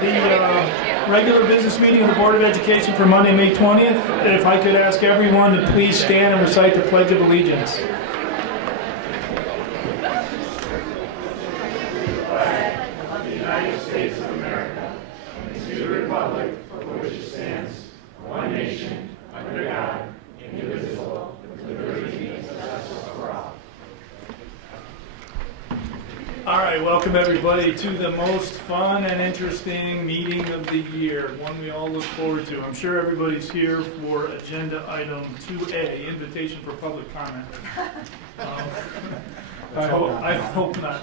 the regular business meeting of the Board of Education for Monday, May 20th. If I could ask everyone to please stand and recite the Pledge of Allegiance. All right, welcome everybody to the most fun and interesting meeting of the year, one we all look forward to. I'm sure everybody's here for agenda item 2A, invitation for public comment. I hope not.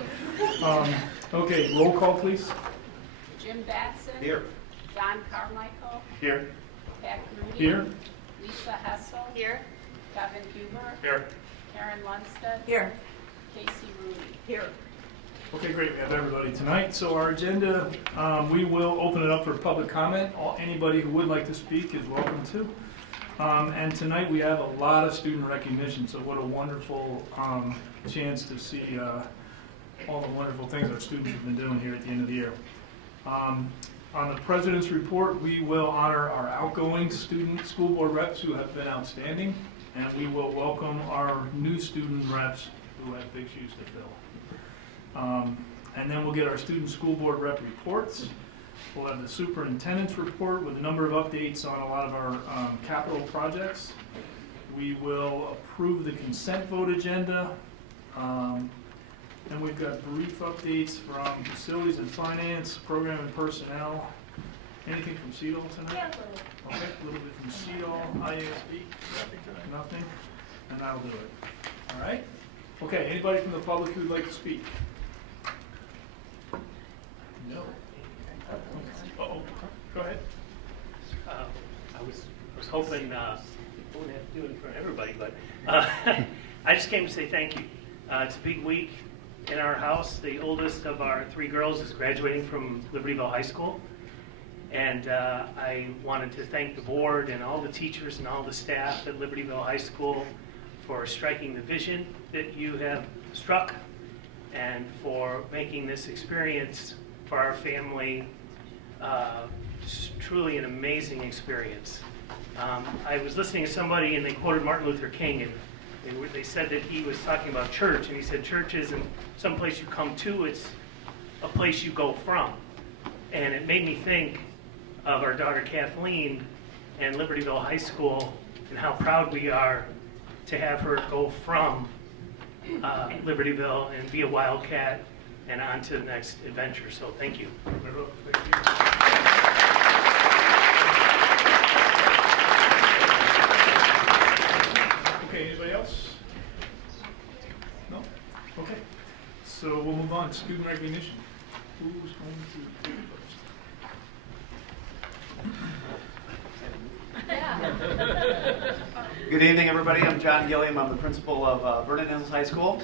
Okay, roll call please. Jim Batson. Here. Don Carmichael. Here. Pat Grudy. Here. Lisa Hessel. Here. Kevin Huber. Here. Karen Lundstedt. Here. Casey Rooney. Here. Okay, great. We have everybody tonight. So our agenda, we will open it up for public comment. Anybody who would like to speak is welcome to. And tonight we have a lot of student recognition, so what a wonderful chance to see all the wonderful things our students have been doing here at the end of the year. On the President's Report, we will honor our outgoing student school board reps who have been outstanding, and we will welcome our new student reps who have big shoes to fill. And then we'll get our student school board rep reports. We'll have the superintendent's report with a number of updates on a lot of our capital projects. We will approve the consent vote agenda. And we've got brief updates from facilities and finance, program and personnel. Anything from CEDAL tonight? Yeah, Okay, a little bit from CEDAL, IASB, nothing, and that'll do it. All right? Okay, anybody from the public who'd like to speak? No. Uh-oh, go ahead. I was hoping, I wouldn't have to do it in front of everybody, but I just came to say thank you. It's a big week in our house. The oldest of our three girls is graduating from Libertyville High School. And I wanted to thank the board and all the teachers and all the staff at Libertyville High School for striking the vision that you have struck and for making this experience for our family truly an amazing experience. I was listening to somebody and they quoted Martin Luther King, and they said that he was talking about church, and he said church isn't some place you come to, it's a place you go from. And it made me think of our daughter Kathleen and Libertyville High School and how proud we are to have her go from Libertyville and be a Wildcat and on to the next adventure. So thank you. Okay, anybody else? No? Okay. So we'll move on to student recognition. Who's going to do it first? Good evening, everybody. I'm John Gilliam. I'm the principal of Vernon Hills High School.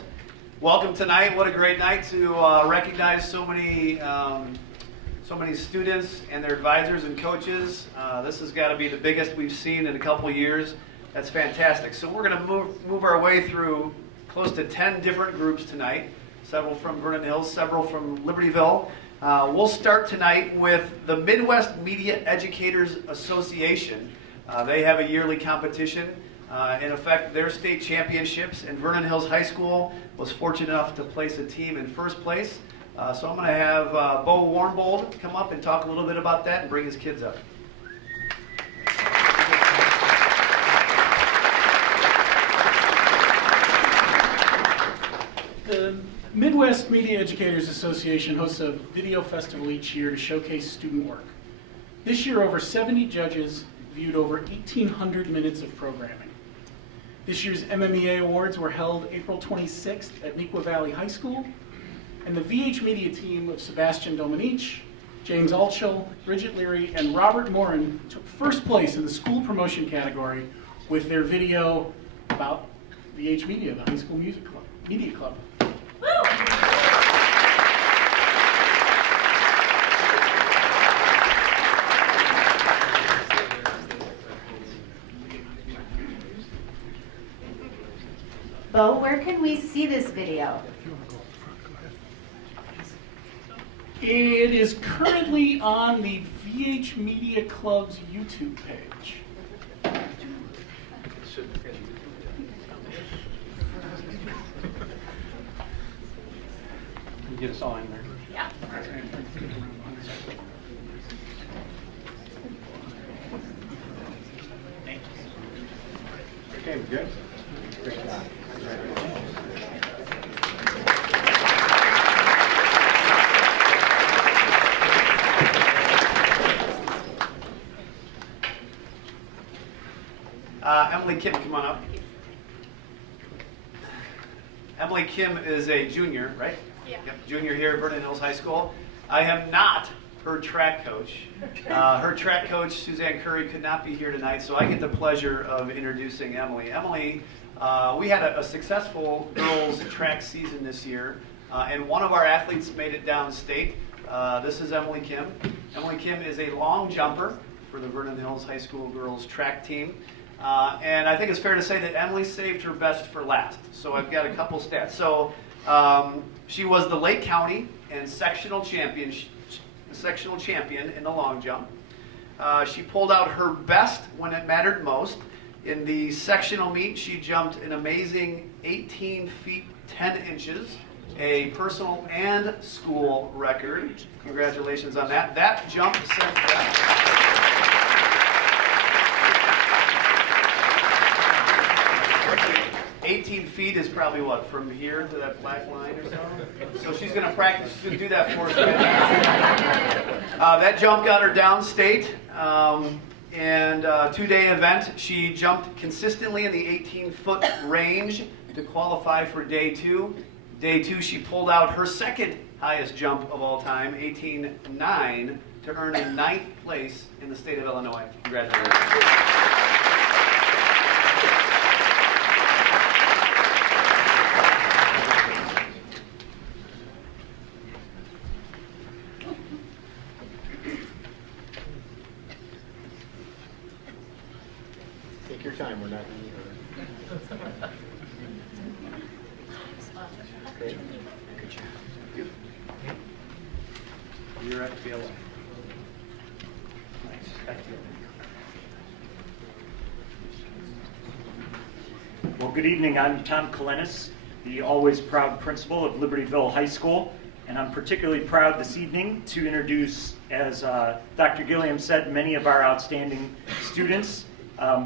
Welcome tonight. What a great night to recognize so many students and their advisors and coaches. This has got to be the biggest we've seen in a couple years. That's fantastic. So we're going to move our way through close to 10 different groups tonight. Several from Vernon Hills, several from Libertyville. We'll start tonight with the Midwest Media Educators Association. They have a yearly competition. In effect, their state championships, and Vernon Hills High School was fortunate enough to place a team in first place. So I'm going to have Bo Warnbold come up and talk a little bit about that and bring his kids up. The Midwest Media Educators Association hosts a video festival each year to showcase student work. This year, over 70 judges viewed over 1,800 minutes of programming. This year's MMEA Awards were held April 26th at Neuqua Valley High School, and the VH Media team of Sebastian Dominici, James Altschul, Bridget Leary, and Robert Morin took first place in the school promotion category with their video about VH Media, the High School Media Club. Bo, where can we see this video? It is currently on the VH Media Club's YouTube page. Get us all in there. Yeah. Okay, we're good. Great job. Emily Kim, come on up. Emily Kim is a junior, right? Yeah. Yep, junior here at Vernon Hills High School. I am not her track coach. Her track coach, Suzanne Curry, could not be here tonight, so I get the pleasure of introducing Emily. Emily, we had a successful girls track season this year, and one of our athletes made it downstate. This is Emily Kim. Emily Kim is a long jumper for the Vernon Hills High School girls track team. And I think it's fair to say that Emily saved her best for last. So I've got a couple stats. So she was the Lake County and sectional champion in the long jump. She pulled out her best when it mattered most. In the sectional meet, she jumped an amazing 18 feet 10 inches, a personal and school record. Congratulations on that. That jump set that. 18 feet is probably what, from here to that black line or so? So she's going to practice, she's going to do that for us. That jump got her downstate, and two-day event. She jumped consistently in the 18-foot range to qualify for day two. Day two, she pulled out her second highest jump of all time, 18.9, to earn a 9th place in the state of Illinois. Congratulations. Take your time, we're not in any hurry. Great. Good job. You're at FBLA. Well, good evening. I'm Tom Kalenis, the always proud principal of Libertyville High School, and I'm particularly proud this evening to introduce, as Dr. Gilliam said, many of our outstanding students,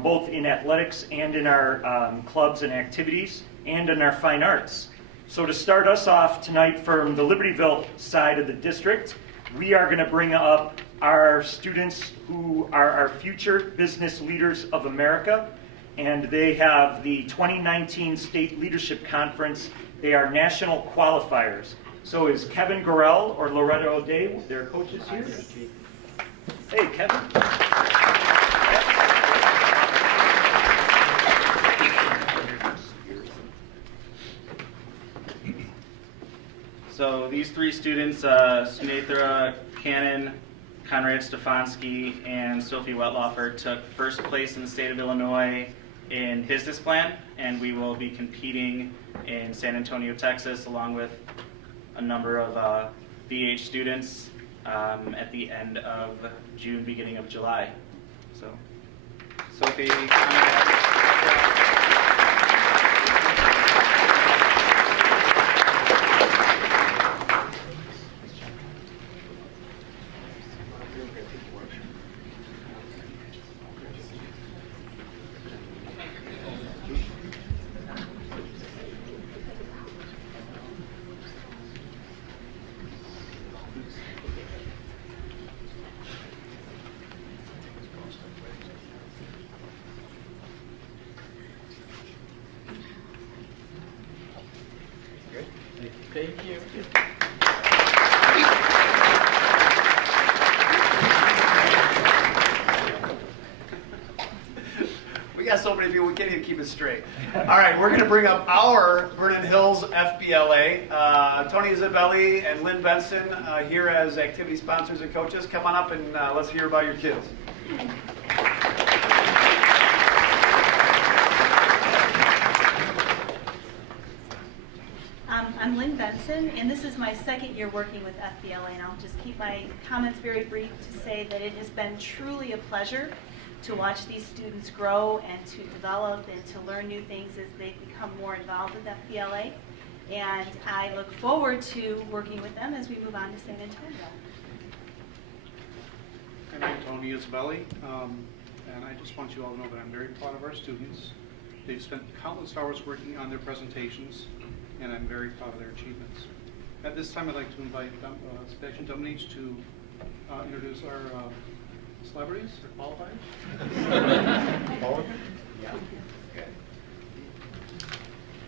both in athletics and in our clubs and activities, and in our fine arts. So to start us off tonight from the Libertyville side of the district, we are going to bring up our students who are our future business leaders of America, and they have the 2019 State Leadership Conference. They are national qualifiers. So is Kevin Gorell or Loretta O'Day, their coaches here? Hey, Kevin. So these three students, Sunetra Cannon, Conrad Stefanski, and Sophie Wetlaufer, took first place in the state of Illinois in business plan, and we will be competing in San Antonio, Texas, along with a number of VH students at the end of June, beginning of July. So, Sophie, Conrad. Thank you. We got so many people, we can't even keep it straight. All right, we're going to bring up our Vernon Hills FBLA. Tony Isabelli and Lynn Benson here as activity sponsors and coaches. Come on up and let's hear about your kids. I'm Lynn Benson, and this is my second year working with FBLA, and I'll just keep my comments very brief to say that it has been truly a pleasure to watch these students grow and to develop and to learn new things as they become more involved with FBLA. And I look forward to working with them as we move on to San Antonio. And I'm Tony Isabelli, and I just want you all to know that I'm very proud of our students. They've spent countless hours working on their presentations, and I'm very proud of their achievements. At this time, I'd like to invite Sebastian Dominic to introduce our celebrities or qualifiers. Paul? Yeah. Okay.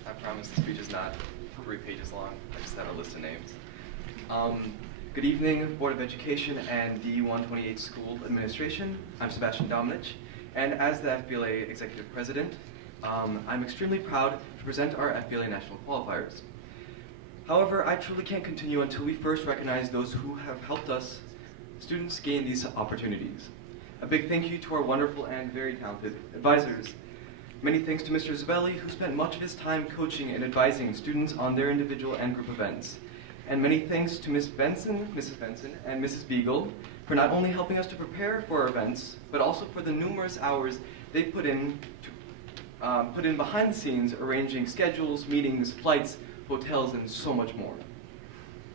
I promise the speech is not 3 pages long. I just have a list of names. Good evening, Board of Education and D128 School Administration. I'm Sebastian Dominic, and as the FBLA Executive President, I'm extremely proud to present our FBLA National Qualifiers. However, I truly can't continue until we first recognize those who have helped us, students, gain these opportunities. A big thank you to our wonderful and very talented advisors. Many thanks to Mr. Zabelli, who spent much of his time coaching and advising students on their individual and group events. And many thanks to Mrs. Benson, and Mrs. Beagle for not only helping us to prepare for our events, but also for the numerous hours they put in behind the scenes, arranging schedules, meetings, flights, hotels, and so much more.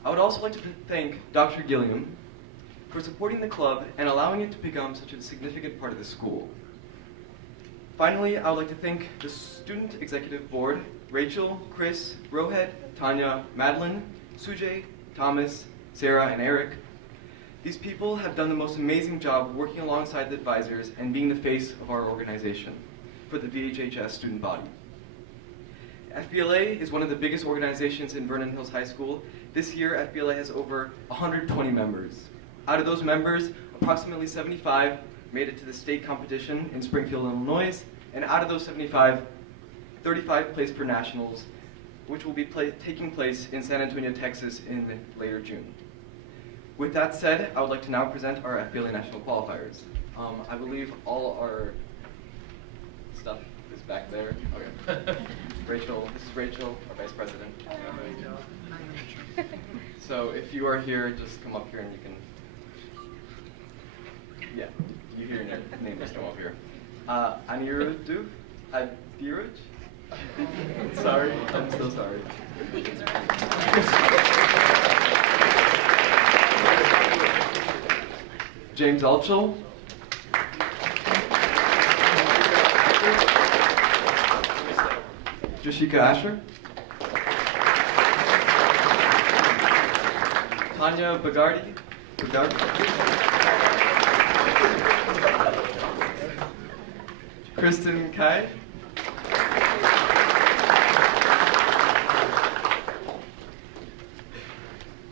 I would also like to thank Dr. Gilliam for supporting the club and allowing it to become such a significant part of the school. Finally, I would like to thank the Student Executive Board, Rachel, Chris, Rohit, Tanya, Madeline, Sujay, Thomas, Sarah, and Eric. These people have done the most amazing job working alongside the advisors and being the face of our organization for the VHHS student body. FBLA is one of the biggest organizations in Vernon Hills High School. This year, FBLA has over 120 members. Out of those members, approximately 75 made it to the state competition in Springfield, Illinois, and out of those 75, 35 placed for nationals, which will be taking place in San Antonio, Texas in later June. With that said, I would like to now present our FBLA National Qualifiers. I believe all our stuff is back there. Okay. Rachel, this is Rachel, our Vice President. So if you are here, just come up here and you can, yeah, you hear your name, just come up here. Anirudh Adiraj? Sorry, I'm so sorry. James Altschul. Jashika Asher. Tanya Bagardi. Kristen Kai.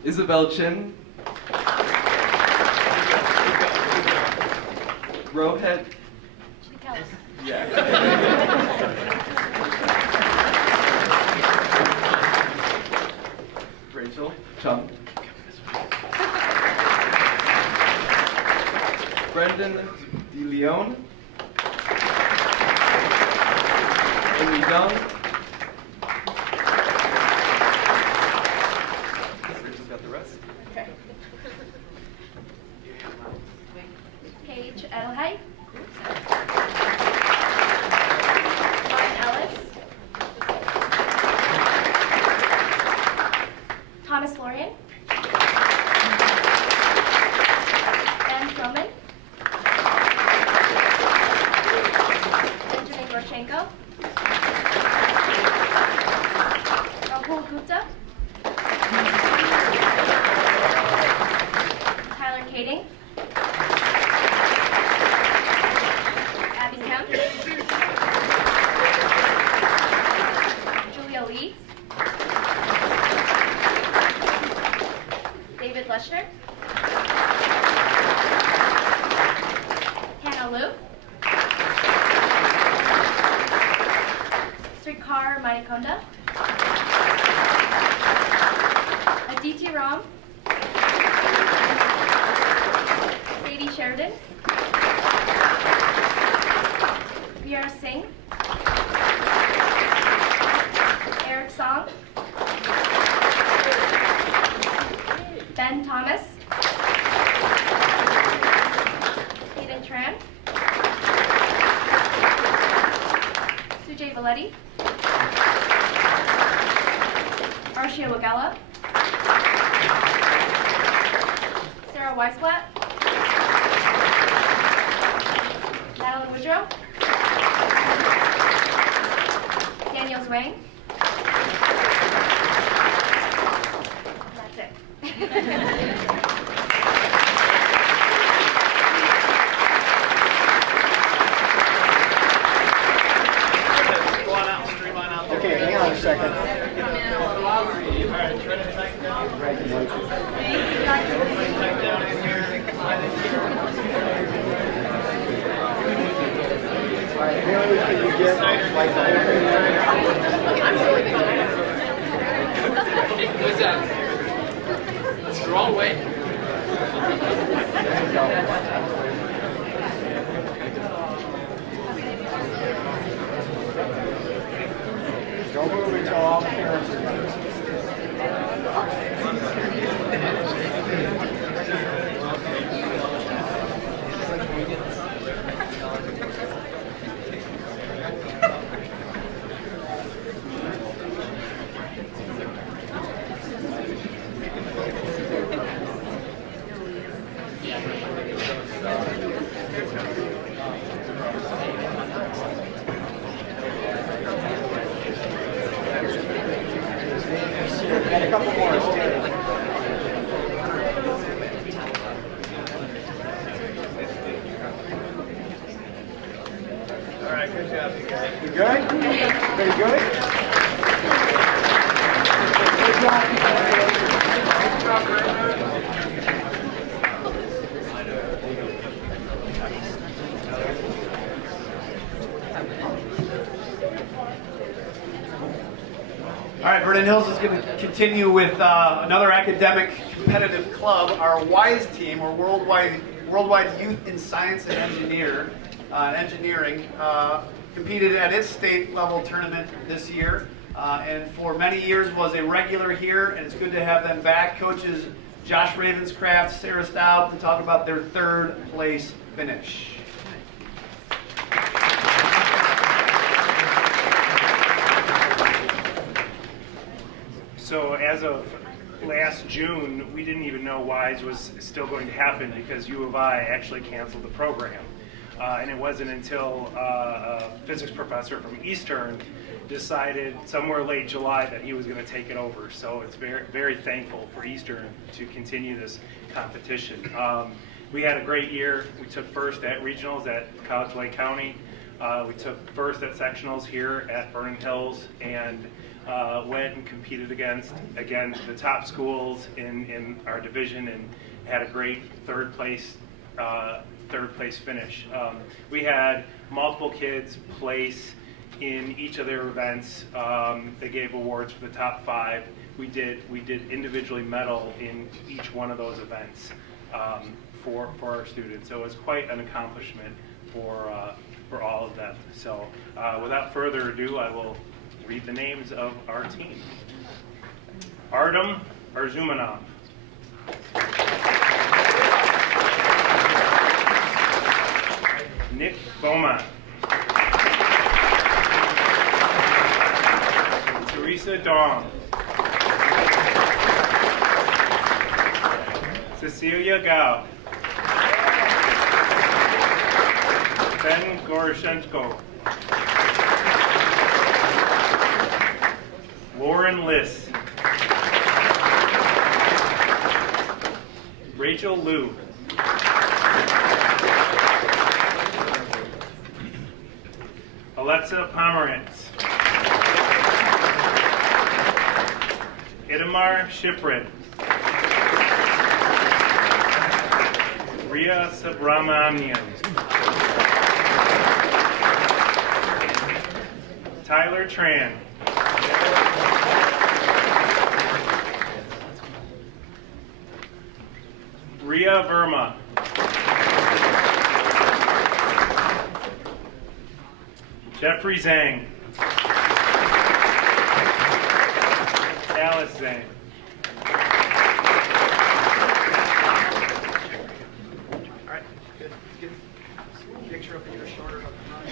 Isabel Chin. Rohit. Yeah. Rachel Chung. Brendan DeLeon. Amy Young. Rachel's got the rest. Okay. Paige Edelheit. Lauren Ellis. Thomas Florian. Ben Stroman. Benjamin Gorchenko. Rahul Gupta. Tyler Kading. Abby Kemp. Julia Lee. David Leschner. Hannah Liu. Srikar Manikonda. Aditi Ram. Sadie Sheridan. Veera Singh. Eric Song. Letty, Arshia Wagella, Sarah Weisblatt, Madeline Woodrow, Daniel Zwang. That's it. Go on out, stream on out there. Okay, hang on a second. All right, Haley, can you get like What's that? It's the wrong way. Don't move until all the parents are done. Got a couple more. All right, good job, you guys. You good? Very good? Good job. All right, Vernon Hills is going to continue with another academic competitive club. Our WISE team, or Worldwide Youth in Science and Engineering, competed at its state level tournament this year, and for many years was a regular here. And it's good to have them back. Coaches Josh Ravenscraft, Sarah Staub, to talk about their third place finish. So as of last June, we didn't even know WISE was still going to happen because U of I actually canceled the program. And it wasn't until a physics professor from Eastern decided somewhere late July that he was going to take it over. So it's very, very thankful for Eastern to continue this competition. We had a great year. We took first at regionals at College Lake County. We took first at sectionals here at Vernon Hills, and went and competed against, again, the top schools in our division, and had a great third place finish. We had multiple kids place in each of their events. They gave awards for the top 5. We did individually medal in each one of those events for our students. So it was quite an accomplishment for all of them. So without further ado, I will read the names of our team. Artem Arzumanov. Nick Beaumont. Teresa Dong. Cecilia Gao. Ben Goroshenko. Lauren Liss. Rachel Liu. Alexa Pomerantz. Itamar Shiprin. Ria Subramanian. Tyler Tran. Ria Verma. Jeffrey Zhang. Alice Zhang. All right, good. Get a picture up here, shorter up front.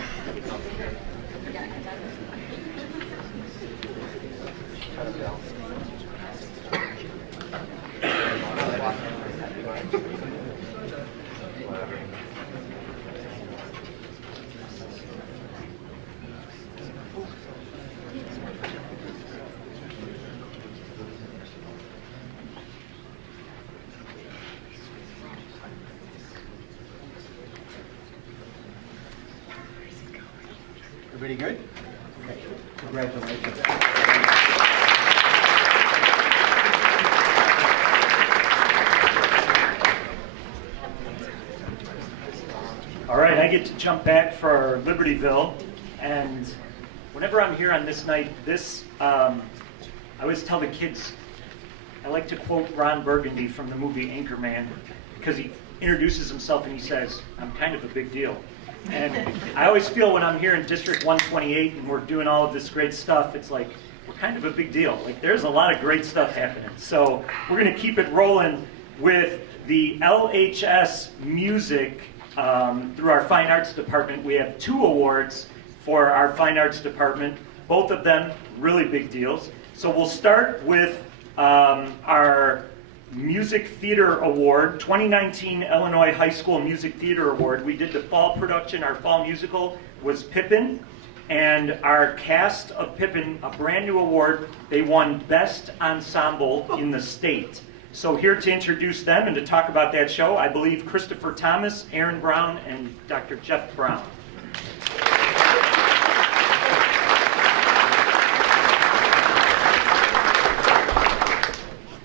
Everybody good? Okay. Congratulations. All right, I get to jump back for Libertyville, and whenever I'm here on this night, I always tell the kids, I like to quote Ron Burgundy from the movie Anchorman, because he introduces himself and he says, "I'm kind of a big deal." And I always feel when I'm here in District 128 and we're doing all of this great stuff, it's like, we're kind of a big deal. Like, there's a lot of great stuff happening. So we're going to keep it rolling with the LHS music through our Fine Arts Department. We have 2 awards for our Fine Arts Department, both of them really big deals. So we'll start with our Music Theater Award, 2019 Illinois High School Music Theater Award. We did the fall production. Our fall musical was Pippin, and our cast of Pippin, a brand new award, they won Best Ensemble in the state. So here to introduce them and to talk about that show, I believe Christopher Thomas, Aaron Brown, and Dr. Jeff Brown.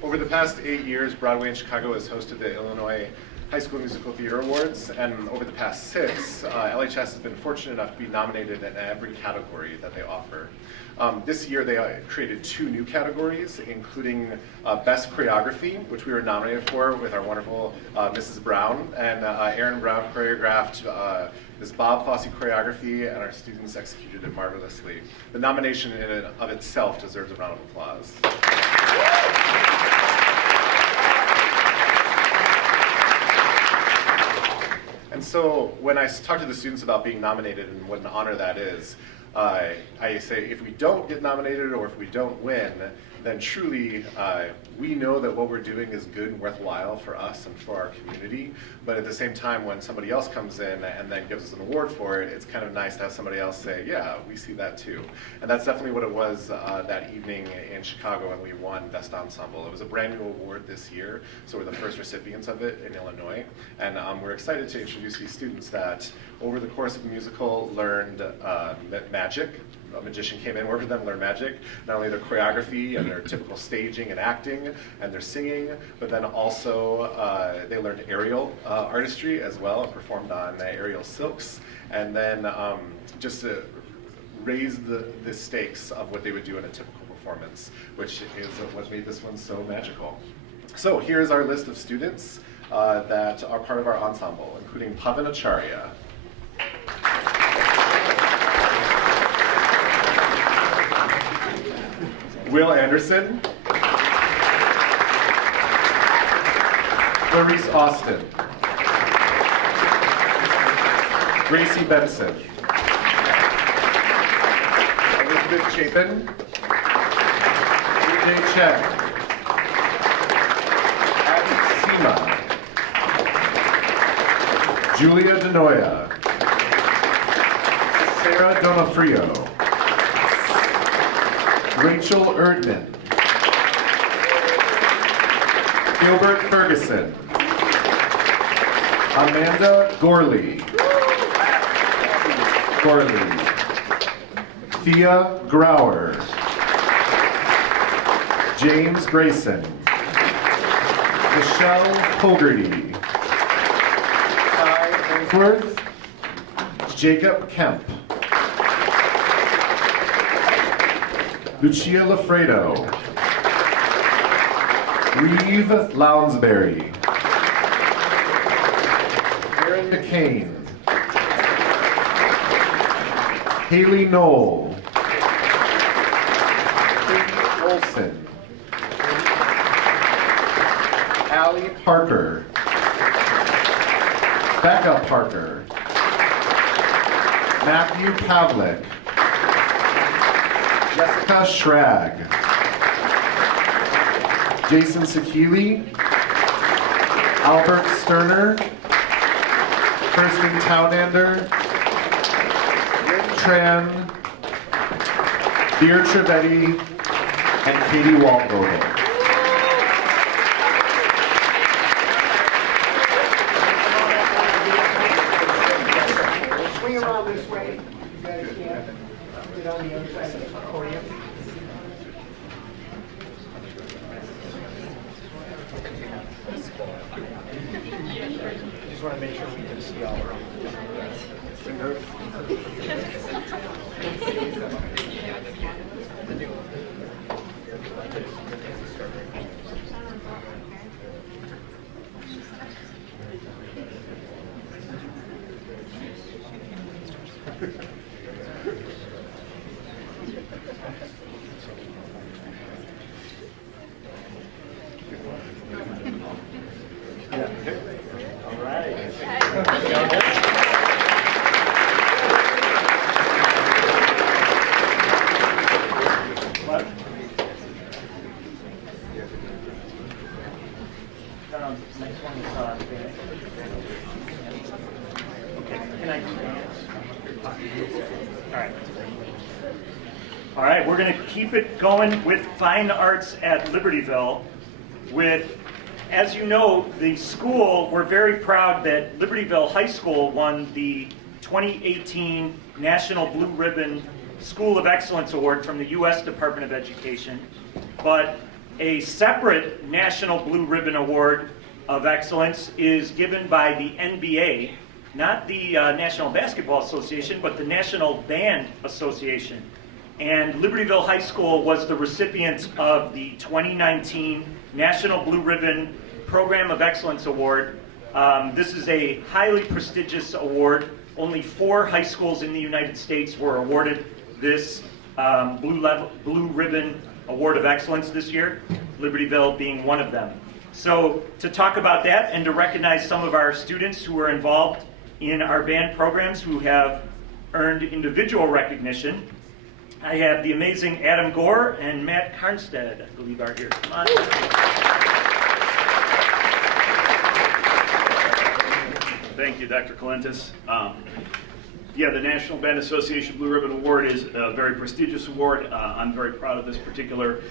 Over the past 8 years, Broadway in Chicago has hosted the Illinois High School Musical Theater Awards, and over the past 6, LHS has been fortunate enough to be nominated in every category that they offer. This year they created 2 new categories, including Best Choreography, which we were nominated for with our wonderful Mrs. Brown, and Aaron Brown choreographed this Bob Fosse choreography, and our students executed it marvelously. The nomination in and of itself deserves a round of applause. And so when I talk to the students about being nominated and what an honor that is, I say if we don't get nominated or if we don't win, then truly we know that what we're doing is good and worthwhile for us and for our community. But at the same time, when somebody else comes in and then gives us an award for it, it's kind of nice to have somebody else say, yeah, we see that too. And that's definitely what it was that evening in Chicago when we won Best Ensemble. It was a brand new award this year, so we're the first recipients of it in Illinois. And we're excited to introduce these students that over the course of the musical learned magic. A magician came in, worked with them, learned magic, not only their choreography and their typical staging and acting and their singing, but then also they learned aerial artistry as well and performed on aerial silks, and then just to raise the stakes of what they would do in a typical performance, which is what made this one so magical. So here's our list of students that are part of our ensemble, including Pavan Acharya, Will Anderson, Clarice Austin, Gracie Benson, Elizabeth Chapin, Vijay Chen, Abby Seema, Julia Denoya, Sarah Donofrio, Rachel Erdman, Gilbert Ferguson, Amanda Gorley, Thea Grauer, James Grayson, Michelle Fogarty, Ty Ainsworth, Jacob Kemp, Lucia Lafredo, Reeve Lounsbury, Aaron McCain, Haley Knoll, Katie Olson, Allie Parker, Becca Parker, Matthew Pavlik, Jessica Schrag, Jason Sakili, Albert Sterner, Kirsten Townander, Lynn Tran, Beer Trevetti, and Katie Waltvogel. Swing around this way. You guys can. Get on the other side of the podium. Just want to make sure we can see all around. All right. What? Next one is okay. Can I? All right. All right, we're going to keep it going with fine arts at Libertyville. With, as you know, the school, we're very proud that Libertyville High School won the 2018 National Blue Ribbon School of Excellence Award from the U.S. Department of Education. But a separate National Blue Ribbon Award of Excellence is given by the NBA, not the National Basketball Association, but the National Band Association. And Libertyville High School was the recipient of the 2019 National Blue Ribbon Program of Excellence Award. This is a highly prestigious award. Only 4 high schools in the United States were awarded this Blue Ribbon Award of Excellence this year, Libertyville being one of them. So to talk about that and to recognize some of our students who are involved in our band programs who have earned individual recognition, I have the amazing Adam Gore and Matt Carnstead, I believe, are here. Come on. Thank you, Dr. Colentis. Yeah, the National Band Association Blue Ribbon Award is a very prestigious award. I'm very proud of this particular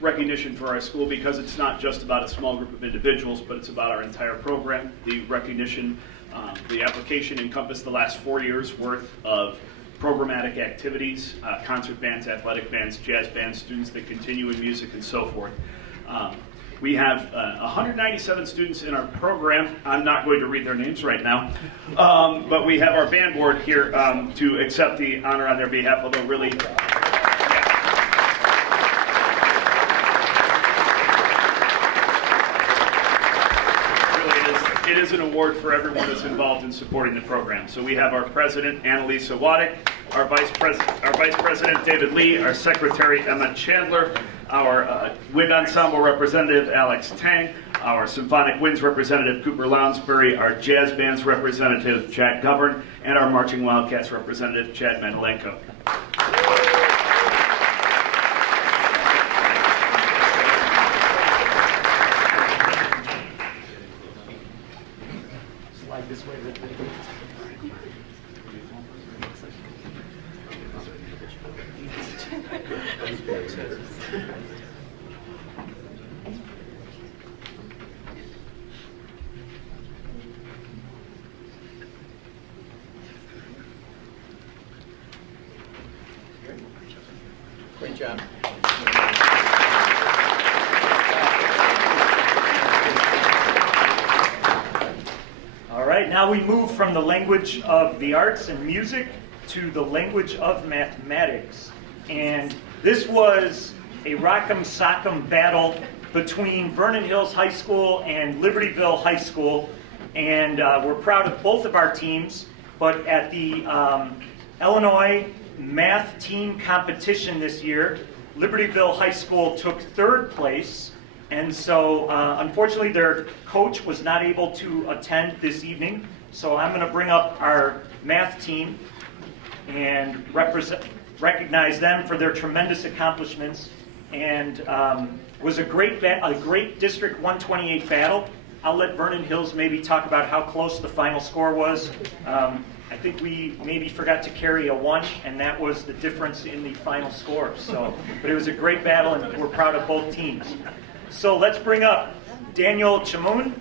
recognition for our school because it's not just about a small group of individuals, but it's about our entire program. The recognition, the application encompassed the last 4 years worth of programmatic activities, concert bands, athletic bands, jazz bands, students that continue in music, and so forth. We have 197 students in our program. I'm not going to read their names right now, but we have our band board here to accept the honor on their behalf, although really, it is an award for everyone that's involved in supporting the program. So we have our president, Annalisa Waddick, our vice president, David Lee, our secretary, Emma Chandler, our wind ensemble representative, Alex Tang, our symphonic winds representative, Cooper Lounsbury, our jazz bands representative, Chad Govern, and our marching wildcats representative, Chad Mendelenko. Slide this way. Great job. All right, now we move from the language of the arts and music to the language of mathematics. And this was a rock'em sock'em battle between Vernon Hills High School and Libertyville High School. And we're proud of both of our teams, but at the Illinois math team competition this year, Libertyville High School took 3rd place. And so, unfortunately, their coach was not able to attend this evening. So I'm going to bring up our math team and recognize them for their tremendous accomplishments. And was a great District 128 battle. I'll let Vernon Hills maybe talk about how close the final score was. I think we maybe forgot to carry a 1, and that was the difference in the final score. So, but it was a great battle, and we're proud of both teams. So let's bring up Daniel Chamoun.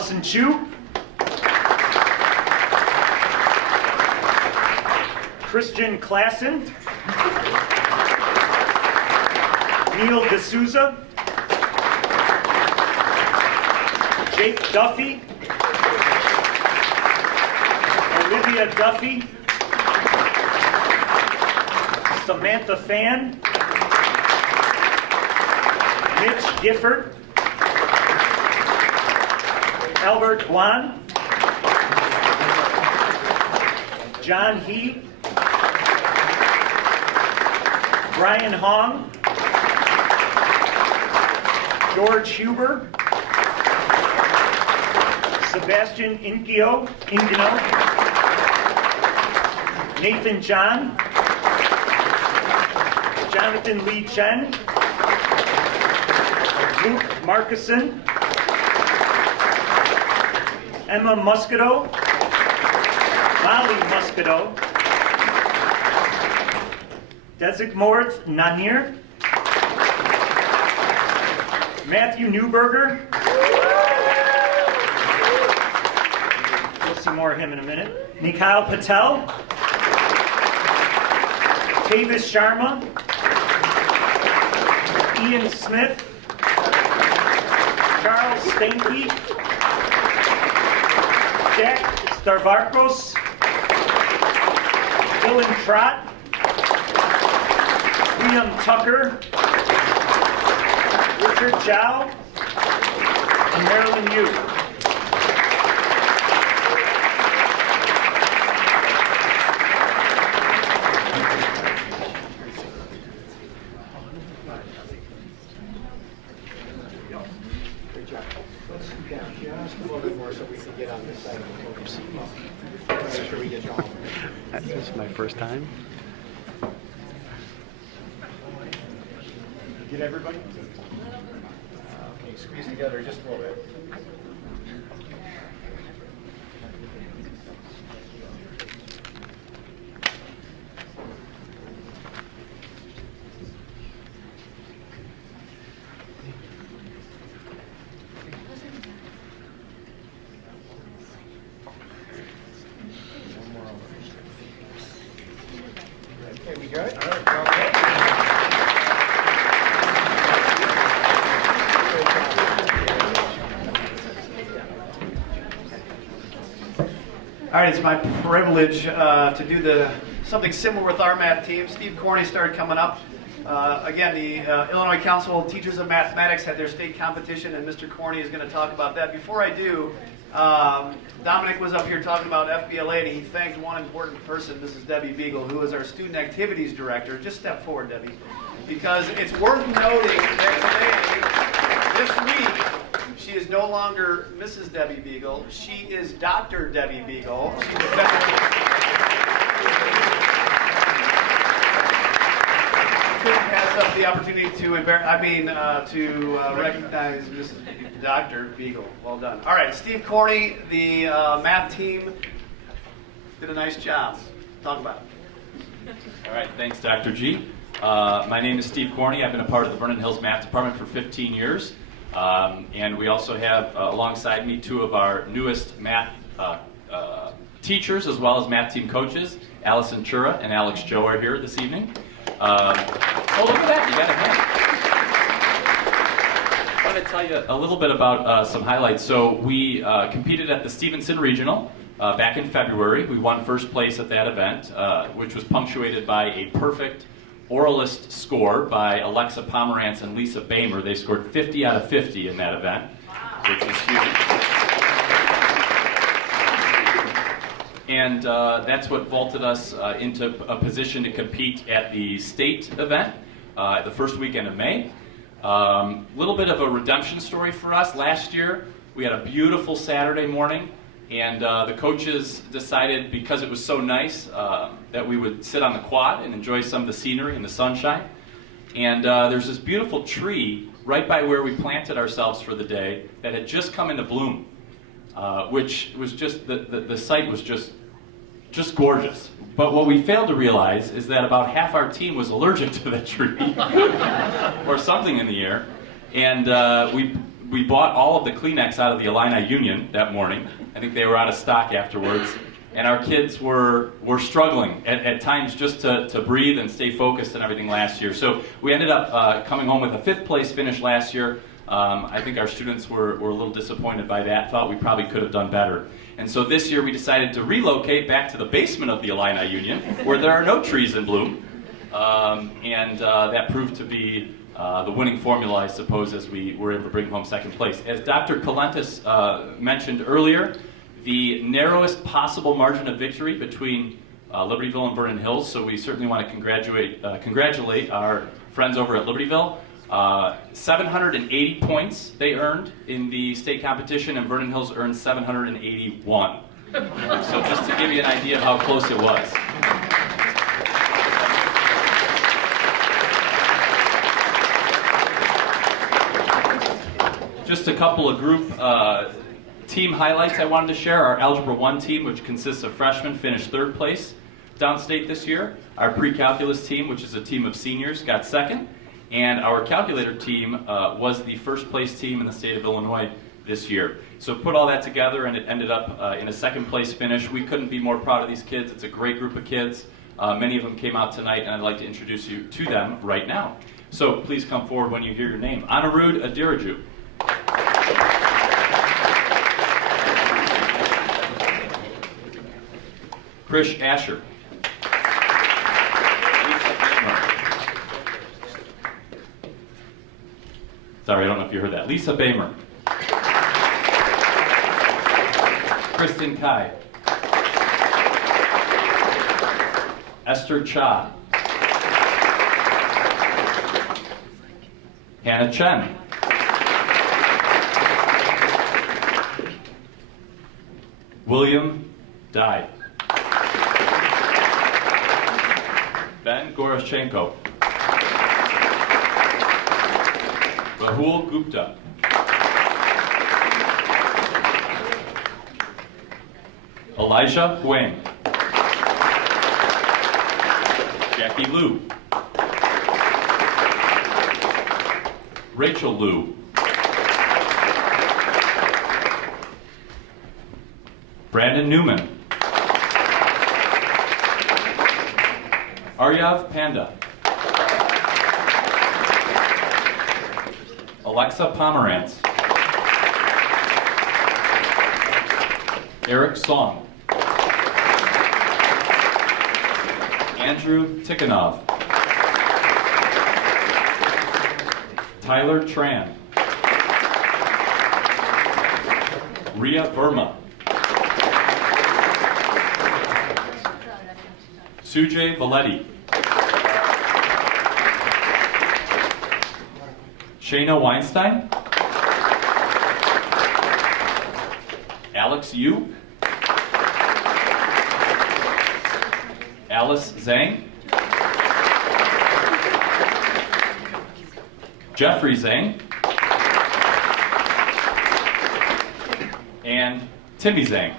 Allison Chu, Christian Klassen, Neil D'Souza, Jake Duffy, Olivia Duffy, Samantha Fan, Mitch Gifford, Albert Guan, John He, Brian Hong, George Huber, Sebastian Ingino, Nathan John, Jonathan Lee Chen, Luke Markison, Emma Muscato, Molly Muscato, Desigmorth Nanir, Matthew Newberger. We'll see more of him in a minute. Nikhil Patel, Tavis Sharma, Ian Smith, Charles Stanky, Jack Starvarkos, Dylan Trott, Liam Tucker, Richard Chow, and Marilyn Yu. Great job. Let's scoot down just a little bit more so we can get on this side of the podium. Make sure we get you all. This is my first time. Get everybody? Okay, squeeze together just a little bit. Okay, we good? All right, well, okay. All right, it's my privilege to do something similar with our math team. Steve Corney started coming up. Again, the Illinois Council of Teachers of Mathematics had their state competition, and Mr. Corney is going to talk about that. Before I do, Dominic was up here talking about FBLA, and he thanked one important person, Mrs. Debbie Beagle, who is our Student Activities Director. Just step forward, Debbie, because it's worth noting that today, this week, she is no longer Mrs. Debbie Beagle. She is Dr. Debbie Beagle. She's couldn't pass up the opportunity to recognize Mrs. Dr. Beagle. Well done. All right, Steve Corney, the math team, did a nice job. Talk about it. All right, thanks, Dr. G. My name is Steve Corney. I've been a part of the Vernon Hills Math Department for 15 years. And we also have alongside me two of our newest math teachers as well as math team coaches. Allison Chura and Alex Joe are here this evening. Oh, look at that, you got a hand. I want to tell you a little bit about some highlights. So we competed at the Stevenson Regional back in February. We won first place at that event, which was punctuated by a perfect oralist score by Alexa Pomerantz and Lisa Bamer. They scored 50 out of 50 in that event, which is huge. And that's what vaulted us into a position to compete at the state event the first weekend of May. Little bit of a redemption story for us. Last year, we had a beautiful Saturday morning, and the coaches decided, because it was so nice, that we would sit on the quad and enjoy some of the scenery and the sunshine. And there's this beautiful tree right by where we planted ourselves for the day that had just come into bloom, which was just, the site was just gorgeous. But what we failed to realize is that about half our team was allergic to the tree or something in the air. And we we bought all of the Kleenex out of the Illini Union that morning. I think they were out of stock afterwards. And our kids were struggling at times just to breathe and stay focused and everything last year. So we ended up coming home with a 5th place finish last year. I think our students were a little disappointed by that, thought we probably could have done better. And so this year we decided to relocate back to the basement of the Illini Union, where there are no trees in bloom. That proved to be the winning formula, I suppose, as we were able to bring home 2nd place. As Dr. Colentis mentioned earlier, the narrowest possible margin of victory between Libertyville and Vernon Hills, so we certainly want to congratulate our friends over at Libertyville. 780 points they earned in the state competition, and Vernon Hills earned 781. So just to give you an idea of how close it was. Just a couple of group team highlights I wanted to share. Our Algebra 1 team, which consists of freshmen, finished 3rd place downstate this year. Our pre-calculus team, which is a team of seniors, got 2nd. And our calculator team was the 1st place team in the state of Illinois this year. So put all that together and it ended up in a 2nd place finish. We couldn't be more proud of these kids. It's a great group of kids. Many of them came out tonight, and I'd like to introduce you to them right now. So please come forward when you hear your name. Anirudh Adiraju. Krish Asher. Sorry, I don't know if you heard that. Lisa Bamer. Kristen Kai. Esther Cha. Hannah Chen. William Dye. Ben Goroschenko. Rahul Gupta. Elijah Huang. Jackie Liu. Rachel Liu. Brandon Newman. Aryav Panda. Alexa Pomerantz. Eric Song. Andrew Tikhonov. Tyler Tran. Ria Verma. Sujay Valetti. Shayna Weinstein. Alex Yu. Alice Zhang. Jeffrey Zhang. And Timmy Zhang.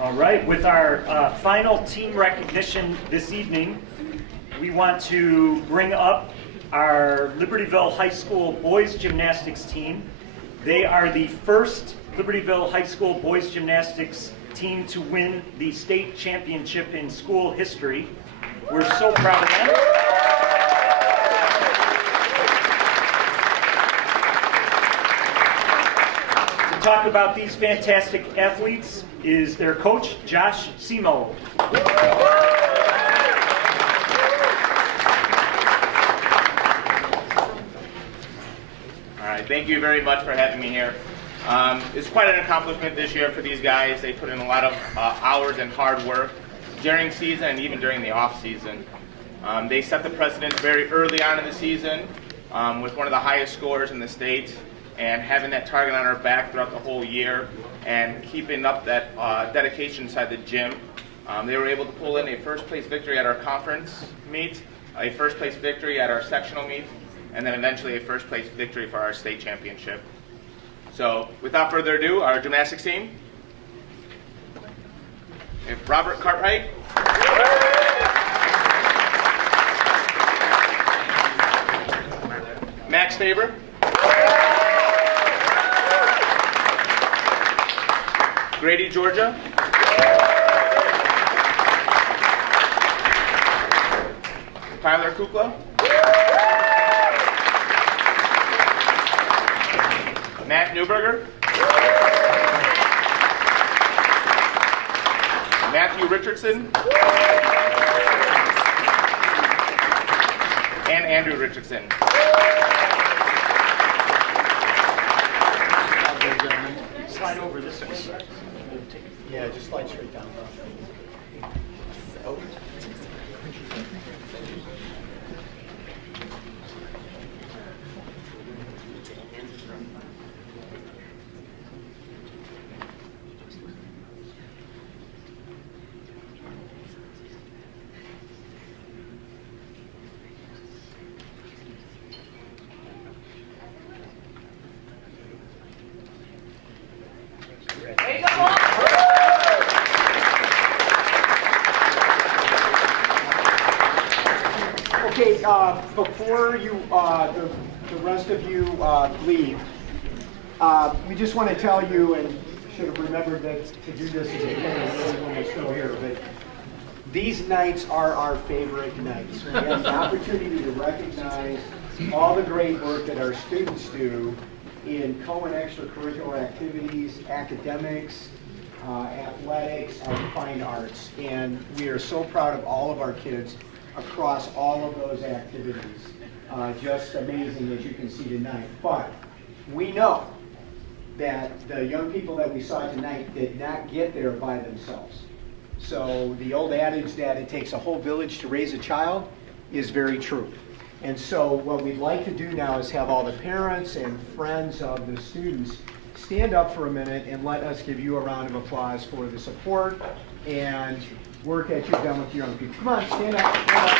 All right, with our final team recognition this evening, we want to bring up our Libertyville High School boys gymnastics team. They are the first Libertyville High School boys gymnastics team to win the state championship in school history. We're so proud of them. To talk about these fantastic athletes is their coach, Josh Simo. All right, thank you very much for having me here. It's quite an accomplishment this year for these guys. They put in a lot of hours and hard work during season and even during the off season. They set the precedent very early on in the season with one of the highest scorers in the state, and having that target on our back throughout the whole year and keeping up that dedication inside the gym. They were able to pull in a first place victory at our conference meet, a first place victory at our sectional meet, and then eventually a first place victory for our state championship. So without further ado, our gymnastics team. We have Robert Cartwright. Max Faber. Grady, Georgia. Tyler Kukla. Matt Newberger. Matthew Richardson. And Andrew Richardson. Slide over this way. Yeah, just slide straight down. Okay, before you, the rest of you leave, we just want to tell you, and should have remembered that to do this at the beginning when we're still here, but these nights are our favorite nights. We have the opportunity to recognize all the great work that our students do in co- and extracurricular activities, academics, athletics, and fine arts. And we are so proud of all of our kids across all of those activities. Just amazing, as you can see tonight. But we know that the young people that we saw tonight did not get there by themselves. So the old adage that it takes a whole village to raise a child is very true. And so what we'd like to do now is have all the parents and friends of the students stand up for a minute and let us give you a round of applause for the support and work that you've done with your young people. Come on, stand up. Stand up.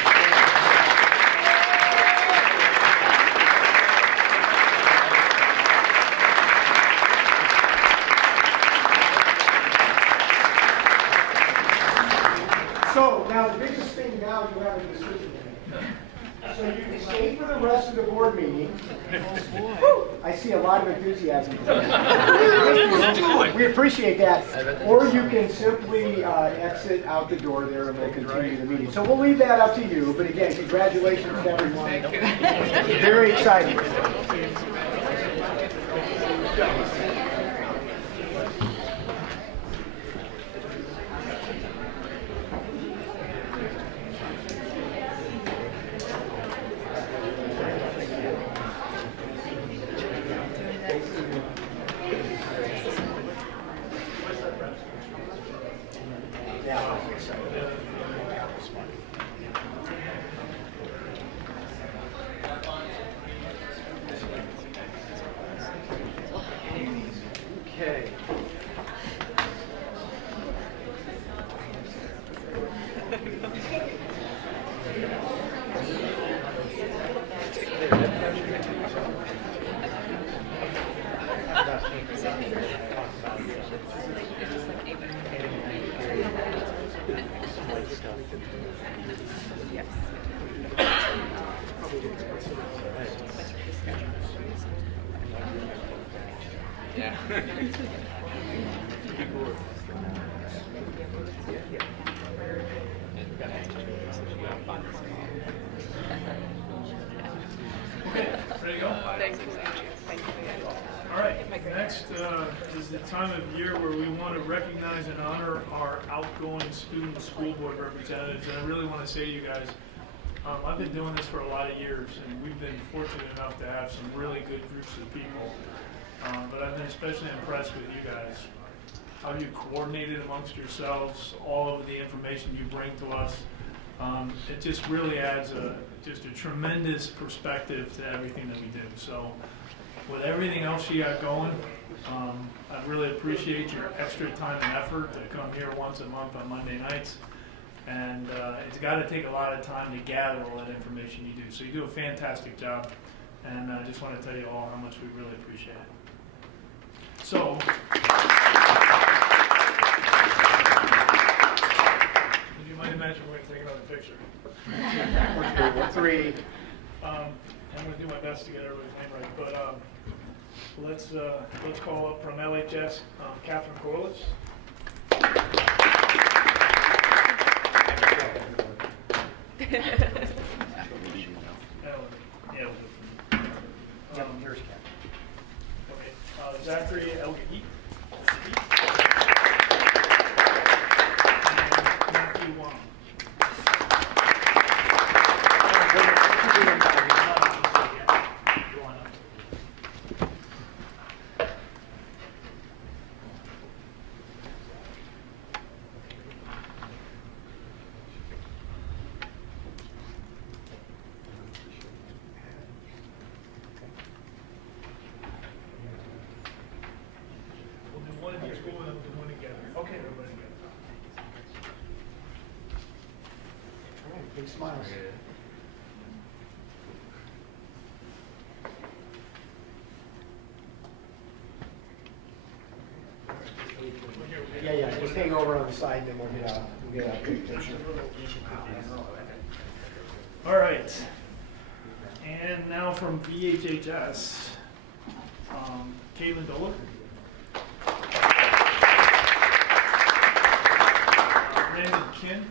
So now the biggest thing now you have a decision to make. So you can stay for the rest of the board meeting. I see a lot of enthusiasm. We appreciate that. Or you can simply exit out the door there and we'll continue the meeting. So we'll leave that up to you. But again, congratulations to everyone. Very exciting. Okay. Yeah. Okay, ready to go? Thank you. Thank you. All right, next is the time of year where we want to recognize and honor our outgoing student school board representatives. And I really want to say to you guys, I've been doing this for a lot of years, and we've been fortunate enough to have some really good groups of people. But I've been especially impressed with you guys. How you coordinated amongst yourselves, all of the information you bring to us. It just really adds just a tremendous perspective to everything that we do. So with everything else you got going, I really appreciate your extra time and effort to come here once a month on Monday nights. And it's got to take a lot of time to gather all that information you do. So you do a fantastic job. And I just want to tell you all how much we really appreciate it. So, you might imagine we're going to take another picture. Three. I'm going to do my best to get everybody's name right, but let's call up from LHS, Catherine Corliss. Zachary Elgahit. And Matthew Wong. We'll do one in each school and then we'll do one together. Okay, everybody together. All right, big smiles. Yeah, just hang over on the side, then we'll get a big picture. All right. And now from VHHS, Caitlin Doler. Brandon Kin.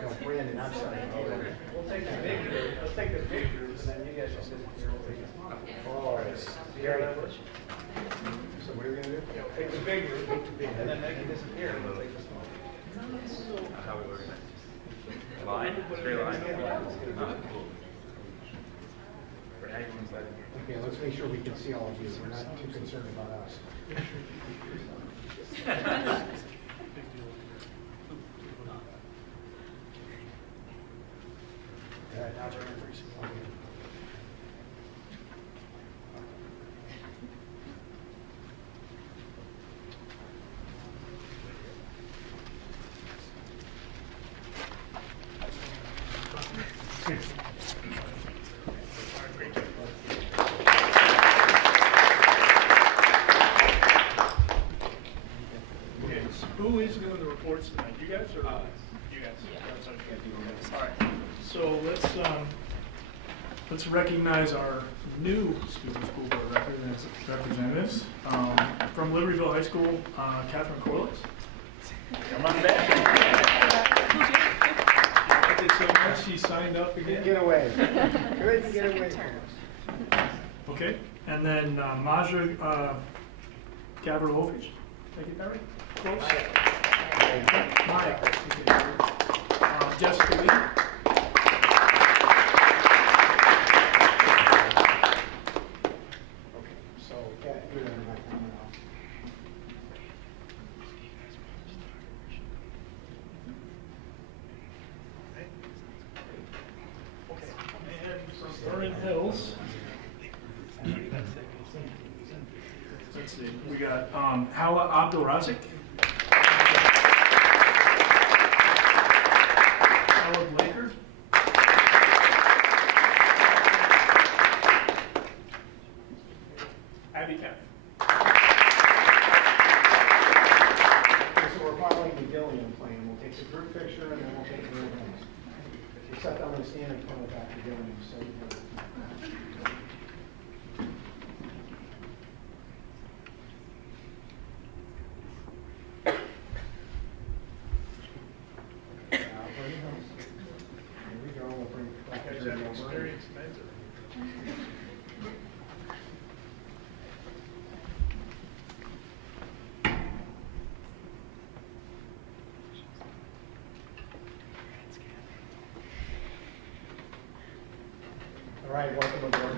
No, Brandon, I'm sorry. We'll take the big group. Let's take the big groups, and then you guys just sit here. We'll take the small group. Oh, it's very good. So what are we gonna do? Take the big group, and then make it disappear, and we'll take the small group. How we organize? Line? Straight line? Okay, let's make sure we can see all of you. We're not too concerned about us. Okay, who is doing the reports tonight? You guys or you guys? All right. So let's recognize our new student school board representatives. From Libertyville High School, Catherine Corliss. Come on back. She liked it so much she signed up again. Get away. Good to get away from us. Okay, and then Maja Gavrilovich. Did I get that right? Close? Maya. Jessica Lee. So, Kat, you're not coming off. And from Vernon Hills. Let's see, we got Hala Abdulrazik. Hala Blaker. Abby Kemp. right, welcome aboard.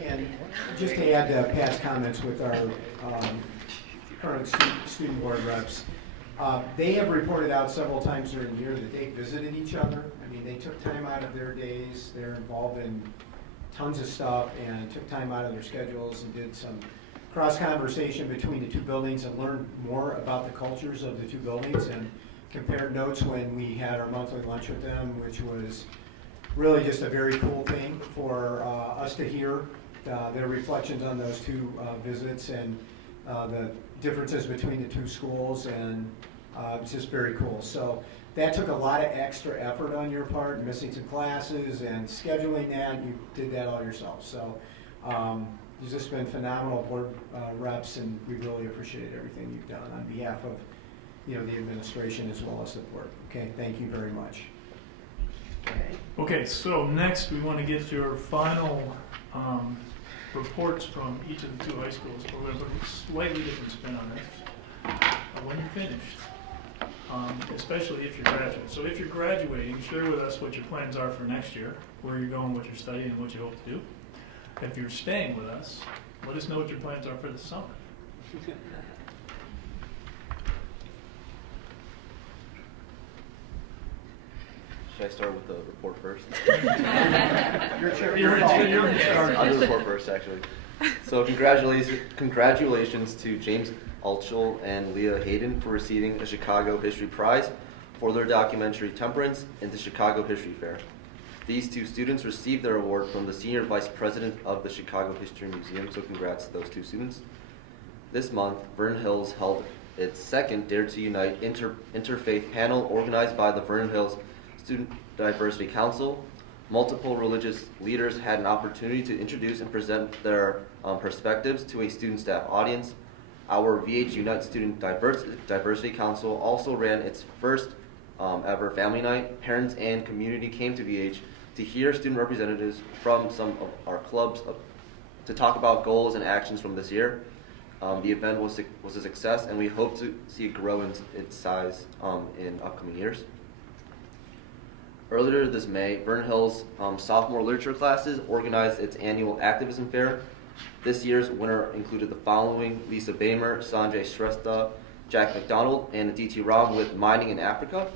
And just to add to Pat's comments with our current student board reps, they have reported out several times during the year that they visited each other. I mean, they took time out of their days. They're involved in tons of stuff and took time out of their schedules and did some cross-conversation between the two buildings and learned more about the cultures of the two buildings and compared notes when we had our monthly lunch with them, which was really just a very cool thing for us to hear their reflections on those two visits and the differences between the two schools, and it's just very cool. So that took a lot of extra effort on your part, missing some classes and scheduling that. You did that all yourself. So you've just been phenomenal board reps, and we really appreciate everything you've done on behalf of the administration as well as the board. Okay, thank you very much. Okay, so next we want to get your final reports from each of the two high schools. We're going to put a slightly different spin on this when you're finished, especially if you're graduating. So if you're graduating, share with us what your plans are for next year, where you're going, what you're studying, and what you hope to do. If you're staying with us, let us know what your plans are for the summer. Should I start with the report first? You're in charge. I'll do the report first, actually. So congratulations to James Altschul and Leah Hayden for receiving a Chicago History Prize for their documentary Temperance in the Chicago History Fair. These two students received their award from the Senior Vice President of the Chicago History Museum, so congrats to those two students. This month, Vernon Hills held its second Dare to Unite interfaith panel organized by the Vernon Hills Student Diversity Council. Multiple religious leaders had an opportunity to introduce and present their perspectives to a student staff audience. Our VH Unite Student Diversity Council also ran its first ever family night. Parents and community came to VH to hear student representatives from some of our clubs to talk about goals and actions from this year. The event was a success, and we hope to see it grow in its size in upcoming years. Earlier this May, Vernon Hills sophomore literature classes organized its annual activism fair. This year's winner included the following: Lisa Bamer, Sanjay Shrestha, Jack McDonald, and Aditi Ram with Mining in Africa,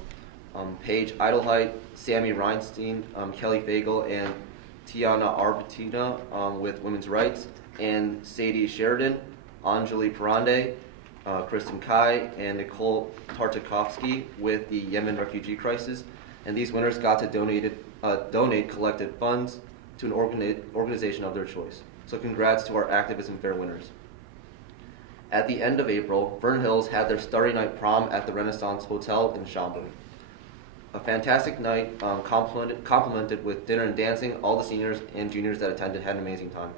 Paige Idelheit, Sammy Reinstein, Kelly Fagel, and Tiana Arbutina with Women's Rights, and Sadie Sheridan, Anjali Parande, Kristen Kai, and Nicole Tartakovsky with the Yemen refugee crisis. And these winners got to donate collected funds to an organization of their choice. So congrats to our activism fair winners. At the end of April, Vernon Hills had their Starry Night prom at the Renaissance Hotel in Schaumburg. A fantastic night, complemented with dinner and dancing. All the seniors and juniors that attended had an amazing time.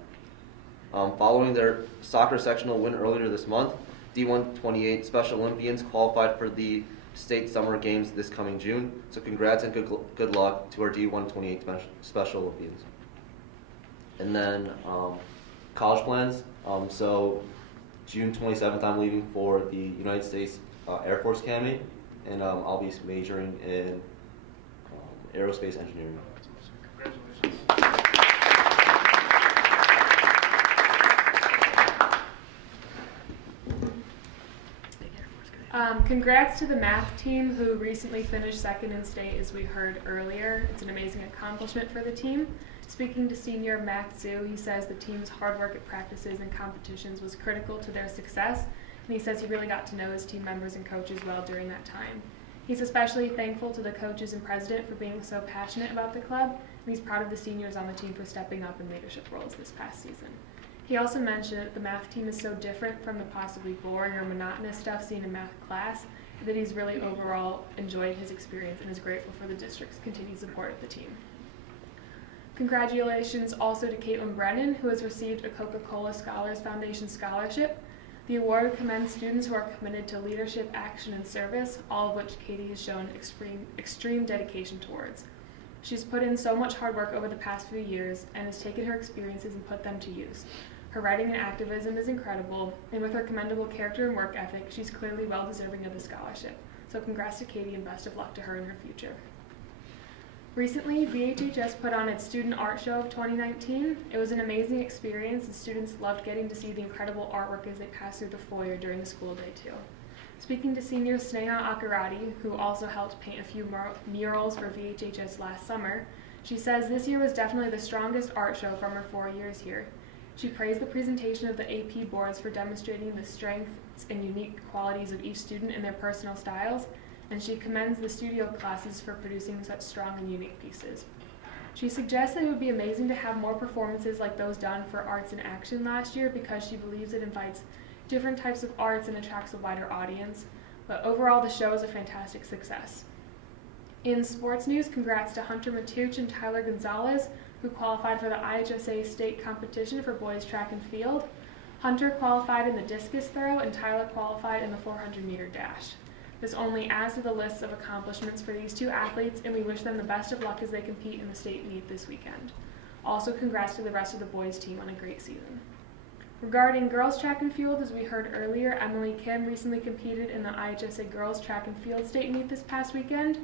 Following their soccer sectional win earlier this month, D128 Special Olympians qualified for the State Summer Games this coming June. So congrats and good luck to our D128 Special Olympians. And then college plans. So June 27th, I'm leaving for the United States Air Force Academy, and I'll be majoring in aerospace engineering. Congratulations. Congrats to the math team who recently finished second in state, as we heard earlier. It's an amazing accomplishment for the team. Speaking to senior Mac Zhu, he says the team's hard work at practices and competitions was critical to their success, and he says he really got to know his team members and coaches well during that time. He's especially thankful to the coaches and president for being so passionate about the club, and he's proud of the seniors on the team for stepping up in leadership roles this past season. He also mentioned that the math team is so different from the possibly boring or monotonous stuff seen in math class that he's really overall enjoyed his experience and is grateful for the district's continued support of the team. Congratulations also to Caitlin Brennan, who has received a Coca-Cola Scholars Foundation scholarship. The award commends students who are committed to leadership, action, and service, all of which Katie has shown extreme dedication towards. She's put in so much hard work over the past few years and has taken her experiences and put them to use. Her writing and activism is incredible, and with her commendable character and work ethic, she's clearly well deserving of the scholarship. So congrats to Katie and best of luck to her in her future. Recently, VHHS put on its Student Art Show of 2019. It was an amazing experience, and students loved getting to see the incredible artwork as they passed through the foyer during the school day too. Speaking to senior Sneha Akarati, who also helped paint a few murals for VHHS last summer, she says this year was definitely the strongest art show from her 4 years here. She praised the presentation of the AP boards for demonstrating the strengths and unique qualities of each student in their personal styles, and she commends the studio classes for producing such strong and unique pieces. She suggests that it would be amazing to have more performances like those done for Arts in Action last year because she believes it invites different types of arts and attracts a wider audience, but overall the show is a fantastic success. In sports news, congrats to Hunter Matuch and Tyler Gonzalez, who qualified for the IHSA state competition for boys track and field. Hunter qualified in the discus throw and Tyler qualified in the 400-meter dash. This only adds to the list of accomplishments for these two athletes, and we wish them the best of luck as they compete in the state meet this weekend. Also, congrats to the rest of the boys team on a great season. Regarding girls track and field, as we heard earlier, Emily Kim recently competed in the IHSA girls track and field state meet this past weekend.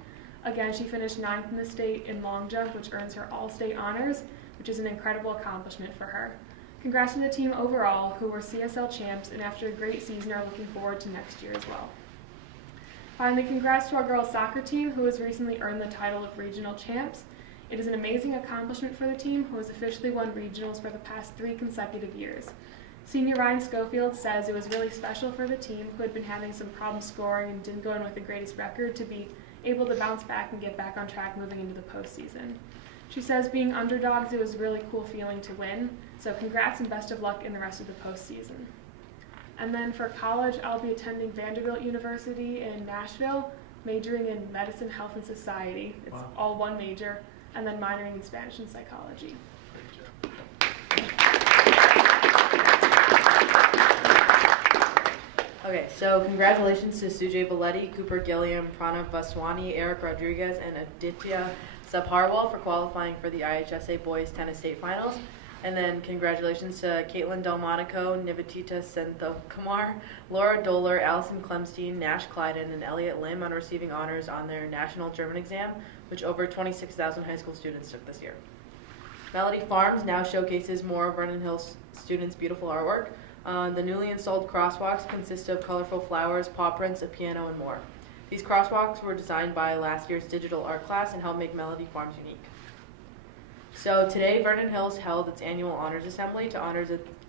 Again, she finished 9th in the state in long jump, which earns her all-state honors, which is an incredible accomplishment for her. Congrats to the team overall, who were CSL champs, and after a great season are looking forward to next year as well. Finally, congrats to our girls soccer team, who has recently earned the title of regional champs. It is an amazing accomplishment for the team, who has officially won regionals for the past 3 consecutive years. Senior Ryan Schofield says it was really special for the team, who had been having some problems scoring and didn't go in with the greatest record, to be able to bounce back and get back on track moving into the postseason. She says being underdogs, it was a really cool feeling to win, so congrats and best of luck in the rest of the postseason. And then for college, I'll be attending Vanderbilt University in Nashville, majoring in medicine, health, and society. It's all one major, and then minoring in Spanish and psychology. Okay, so congratulations to Sujay Valetti, Cooper Gilliam, Pranav Vaswani, Eric Rodriguez, and Aditya Sabharwal for qualifying for the IHSA Boys Tennis State Finals. And then congratulations to Caitlin Delmonico, Nivetita Senthokumar, Laura Doler, Allison Clemstein, Nash Clyden, and Elliot Lim on receiving honors on their National German exam, which over 26,000 high school students took this year. Melody Farms now showcases more of Vernon Hills students' beautiful artwork. The newly installed crosswalks consist of colorful flowers, paw prints, a piano, and more. These crosswalks were designed by last year's digital art class and help make Melody Farms unique. So today, Vernon Hills held its annual honors assembly to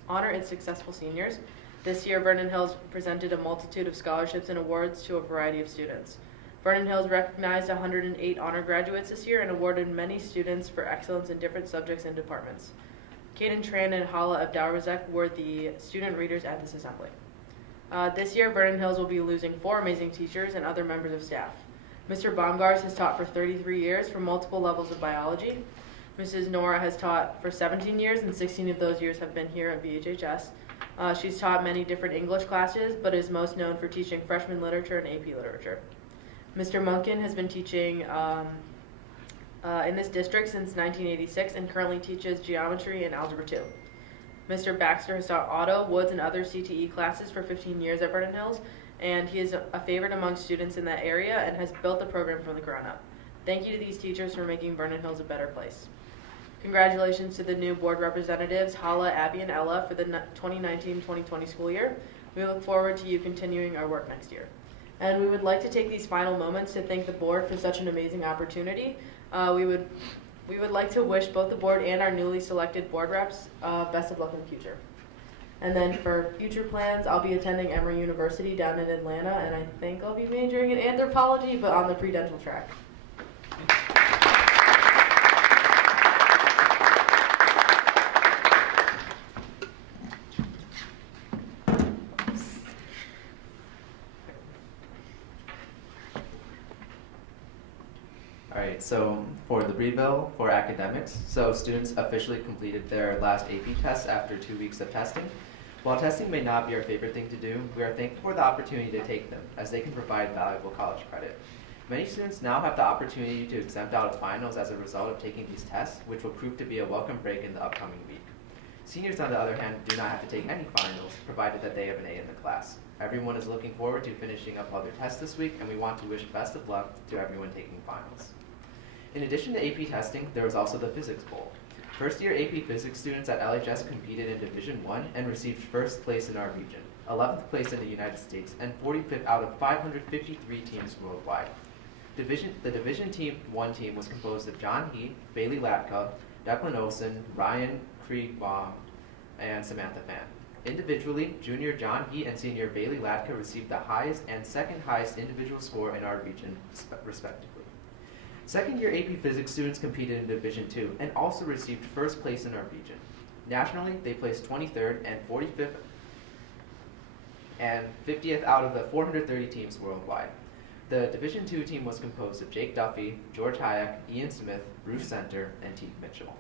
honor its successful seniors. This year, Vernon Hills presented a multitude of scholarships and awards to a variety of students. Vernon Hills recognized 108 honor graduates this year and awarded many students for excellence in different subjects and departments. Kaden Tran and Hala Abdalrazek were the student readers at this assembly. This year, Vernon Hills will be losing 4 amazing teachers and other members of staff. Mr. Baumgars has taught for 33 years for multiple levels of biology. Mrs. Nora has taught for 17 years, and 16 of those years have been here at VHHS. She's taught many different English classes, but is most known for teaching freshman literature and AP literature. Mr. Munkin has been teaching in this district since 1986 and currently teaches geometry and algebra 2. Mr. Baxter has taught auto, woods, and other CTE classes for 15 years at Vernon Hills, and he is a favorite among students in that area and has built the program from the ground up. Thank you to these teachers for making Vernon Hills a better place. Congratulations to the new board representatives, Hala, Abby, and Ella, for the 2019-2020 school year. We look forward to you continuing our work next year. And we would like to take these final moments to thank the board for such an amazing opportunity. We would like to wish both the board and our newly selected board reps best of luck in the future. And then for future plans, I'll be attending Emory University down in Atlanta, and I think I'll be majoring in anthropology, but on the pre-dental track. Alright, so for the Breville for academics, so students officially completed their last AP tests after 2 weeks of testing. While testing may not be our favorite thing to do, we are thankful for the opportunity to take them, as they can provide valuable college credit. Many students now have the opportunity to exempt out of finals as a result of taking these tests, which will prove to be a welcome break in the upcoming week. Seniors, on the other hand, do not have to take any finals, provided that they have an A in the class. Everyone is looking forward to finishing up all their tests this week, and we want to wish best of luck to everyone taking finals. In addition to AP testing, there was also the Physics Bowl. First-year AP Physics students at LHS competed in Division I and received first place in our region, 11th place in the United States, and 45th out of 553 teams worldwide. The Division I team was composed of John He, Bailey Latka, Declan Olsen, Ryan Kriegbaum, and Samantha Fan. Individually, junior John He and senior Bailey Latka received the highest and second highest individual score in our region, respectively. Second-year AP Physics students competed in Division II and also received first place in our region. Nationally, they placed 23rd and 45th and 50th out of the 430 teams worldwide. The Division II team was composed of Jake Duffy, George Hayek, Ian Smith, Bruce Center, and Teague Mitchell.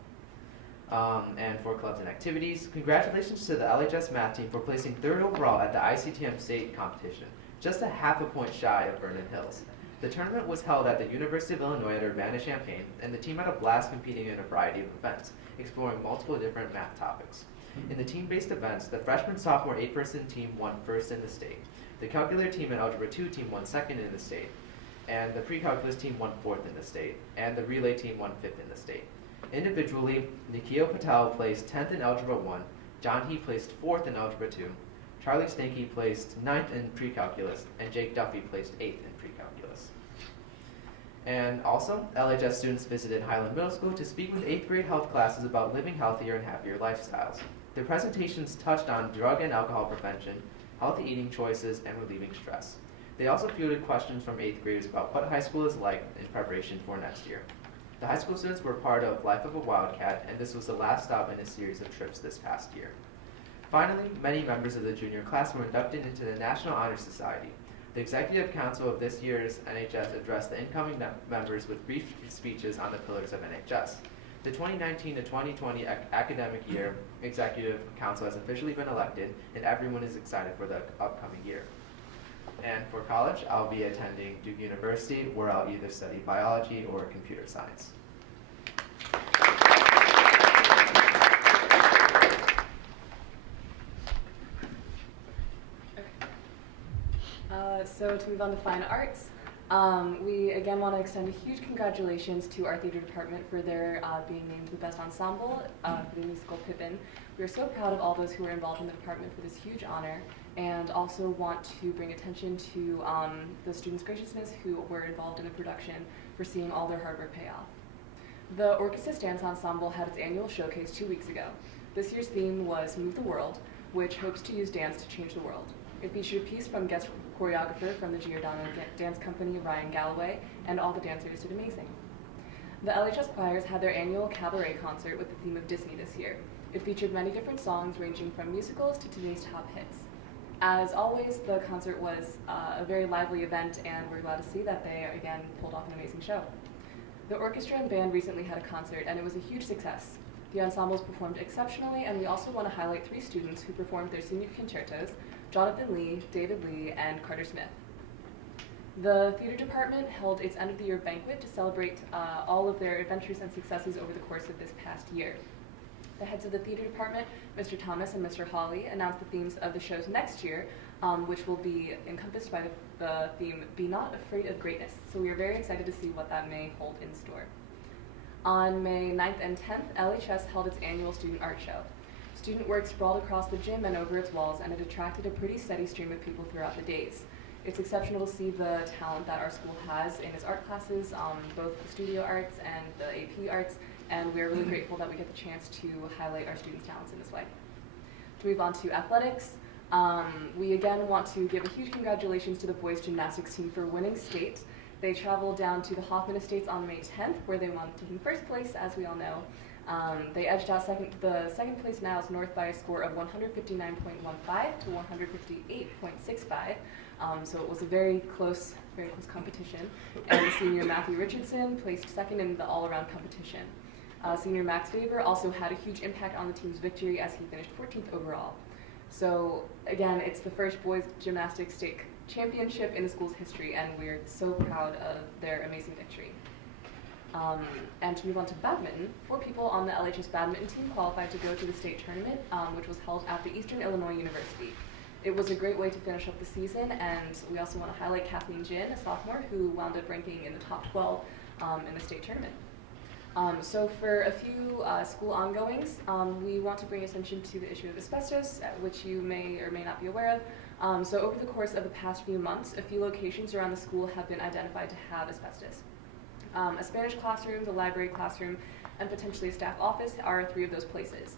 And for clubs and activities, congratulations to the LHS math team for placing 3rd overall at the ICTM state competition, just a half a point shy of Vernon Hills. The tournament was held at the University of Illinois at Urbana-Champaign, and the team had a blast competing in a variety of events, exploring multiple different math topics. In the team-based events, the freshman-sophomore 8-person team won first in the state. The calculator team and algebra 2 team won second in the state, and the pre-calculus team won fourth in the state, and the relay team won fifth in the state. Individually, Nikhil Patel placed 10th in algebra 1, John He placed 4th in algebra 2, Charlie Stanky placed 9th in pre-calculus, and Jake Duffy placed 8th in pre-calculus. And also, LHS students visited Highland Middle School to speak with 8th grade health classes about living healthier and happier lifestyles. Their presentations touched on drug and alcohol prevention, healthy eating choices, and relieving stress. They also fielded questions from 8th graders about what high school is like in preparation for next year. The high school students were part of Life of a Wildcat, and this was the last stop in a series of trips this past year. Finally, many members of the junior class were inducted into the National Honor Society. The Executive Council of this year's NHS addressed the incoming members with brief speeches on the pillars of NHS. The 2019 to 2020 academic year Executive Council has officially been elected, and everyone is excited for the upcoming year. And for college, I'll be attending Duke University, where I'll either study biology or computer science. So to move on to fine arts, we again want to extend a huge congratulations to our theater department for their being named the best ensemble for the musical Pippin. We are so proud of all those who were involved in the department for this huge honor, and also want to bring attention to the students' graciousness who were involved in the production for seeing all their hard work pay off. The Orchesis Dance Ensemble had its annual showcase 2 weeks ago. This year's theme was Move the World, which hopes to use dance to change the world. It featured a piece from guest choreographer from the Giordano Dance Company, Ryan Galloway, and all the dancers did amazing. The LHS choirs had their annual cabaret concert with the theme of Disney this year. It featured many different songs ranging from musicals to today's top hits. As always, the concert was a very lively event, and we're glad to see that they, again, pulled off an amazing show. The orchestra and band recently had a concert, and it was a huge success. The ensembles performed exceptionally, and we also want to highlight 3 students who performed their senior concertos: Jonathan Lee, David Lee, and Carter Smith. The theater department held its end-of-the-year banquet to celebrate all of their adventures and successes over the course of this past year. The heads of the theater department, Mr. Thomas and Mr. Hawley, announced the themes of the shows next year, which will be encompassed by the theme, Be Not Afraid of Greatness. So we are very excited to see what that may hold in store. On May 9th and 10th, LHS held its annual student art show. Student work sprawled across the gym and over its walls, and it attracted a pretty steady stream of people throughout the days. It's exceptional to see the talent that our school has in its art classes, both the studio arts and the AP arts, and we're really grateful that we get the chance to highlight our students' talents in this way. To move on to athletics, we again want to give a huge congratulations to the boys gymnastics team for winning state. They traveled down to the Hoffman Estates on May 10th, where they won, taking first place, as we all know. They edged out the second place now is North by a score of 159.15 to 158.65. So it was a very close competition. And the senior Matthew Richardson placed second in the all-around competition. Senior Max Faber also had a huge impact on the team's victory as he finished 14th overall. So again, it's the first boys gymnastics state championship in the school's history, and we're so proud of their amazing victory. And to move on to badminton, 4 people on the LHS badminton team qualified to go to the state tournament, which was held at the Eastern Illinois University. It was a great way to finish up the season, and we also want to highlight Kathleen Jin, a sophomore, who wound up ranking in the top 12 in the state tournament. So for a few school ongoings, we want to bring attention to the issue of asbestos, which you may or may not be aware of. So over the course of the past few months, a few locations around the school have been identified to have asbestos. A Spanish classroom, the library classroom, and potentially a staff office are 3 of those places.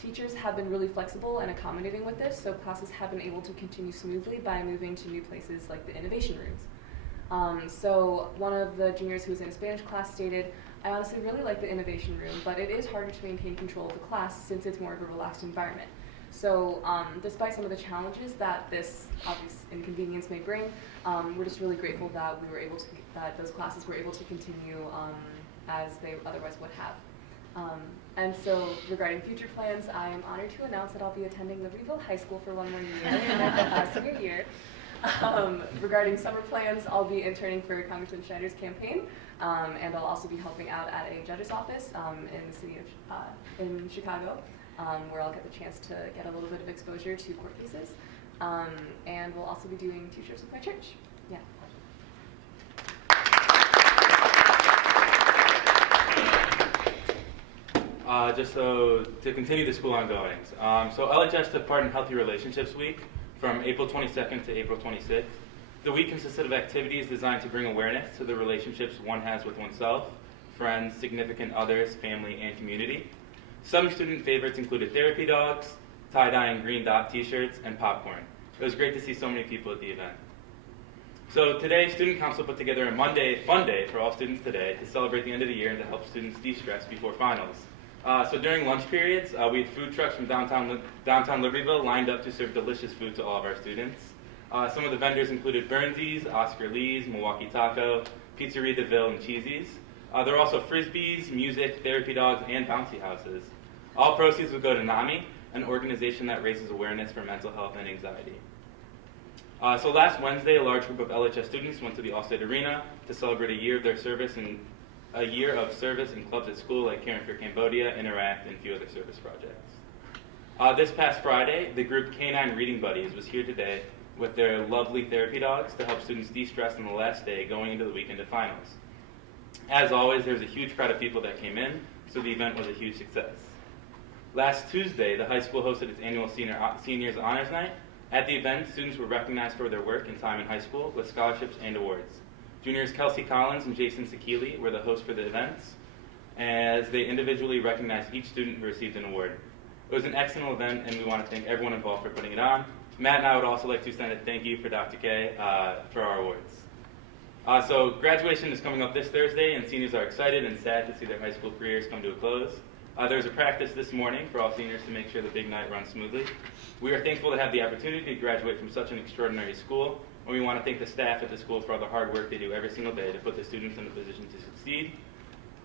Teachers have been really flexible and accommodating with this, so classes have been able to continue smoothly by moving to new places like the innovation rooms. So one of the juniors who was in a Spanish class stated, "I honestly really like the innovation room, but it is harder to maintain control of the class since it's more of a relaxed environment." So despite some of the challenges that this obvious inconvenience may bring, we're just really grateful that that those classes were able to continue as they otherwise would have. And so regarding future plans, I am honored to announce that I'll be attending Libertyville High School for 1 more year in my senior year. Regarding summer plans, I'll be interning for Congressman Schneider's campaign, and I'll also be helping out at a judge's office in the city of in Chicago, where I'll get the chance to get a little bit of exposure to court cases, and we'll also be doing 2 trips with my church. Yeah. Just so to continue the school ongoings. So LHS took part in Healthy Relationships Week from April 22nd to April 26th. The week consisted of activities designed to bring awareness to the relationships one has with oneself, friends, significant others, family, and community. Some student favorites included therapy dogs, tie-dye and green dot t-shirts, and popcorn. It was great to see so many people at the event. So today, Student Council put together a fun day for all students today to celebrate the end of the year and to help students de-stress before finals. So during lunch periods, we had food trucks from downtown Libertyville lined up to serve delicious food to all of our students. Some of the vendors included Burnsies, Oscar Lee's, Milwaukee Taco, Pizzeria DeVille, and Cheesy's. There were also Frisbees, music, therapy dogs, and bouncy houses. All proceeds would go to NAMI, an organization that raises awareness for mental health and anxiety. So last Wednesday, a large group of LHS students went to the Allstate Arena to celebrate a year of service in clubs at school like Caring for Cambodia, Interact, and a few other service projects. This past Friday, the group Canine Reading Buddies was here today with their lovely therapy dogs to help students de-stress on the last day going into the weekend of finals. As always, there was a huge crowd of people that came in, so the event was a huge success. Last Tuesday, the high school hosted its annual Seniors Honors Night. At the event, students were recognized for their work and time in high school with scholarships and awards. Juniors Kelsey Collins and Jason Sakili were the hosts for the events, as they individually recognized each student who received an award. It was an excellent event, and we want to thank everyone involved for putting it on. Matt and I would also like to send a thank you for Dr. K for our awards. So graduation is coming up this Thursday, and seniors are excited and sad to see their high school careers come to a close. There was a practice this morning for all seniors to make sure the big night runs smoothly. We are thankful to have the opportunity to graduate from such an extraordinary school, and we want to thank the staff at the school for all the hard work they do every single day to put the students in a position to succeed.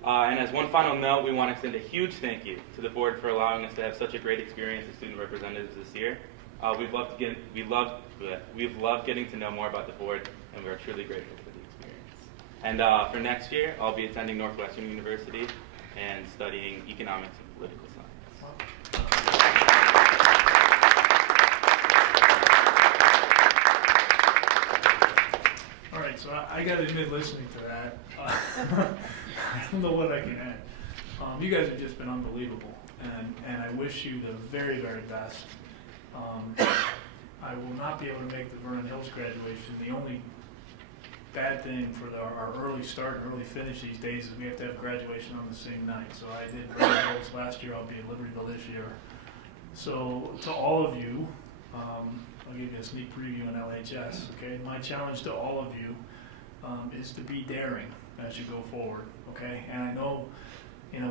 And as one final note, we want to extend a huge thank you to the board for allowing us to have such a great experience as student representatives this year. We've loved getting to know more about the board, and we're truly grateful for the experience. And for next year, I'll be attending Northwestern University and studying economics and political science. All right, so I got to admit, listening to that, I don't know what I can add. You guys have just been unbelievable, and I wish you the very, very best. I will not be able to make the Vernon Hills graduation. The only bad thing for our early start and early finish these days is we have to have graduation on the same night. So I did Vernon Hills last year. I'll be at Libertyville this year. So to all of you, I'll give you a sneak preview on LHS. Okay, my challenge to all of you is to be daring as you go forward. Okay, and I know,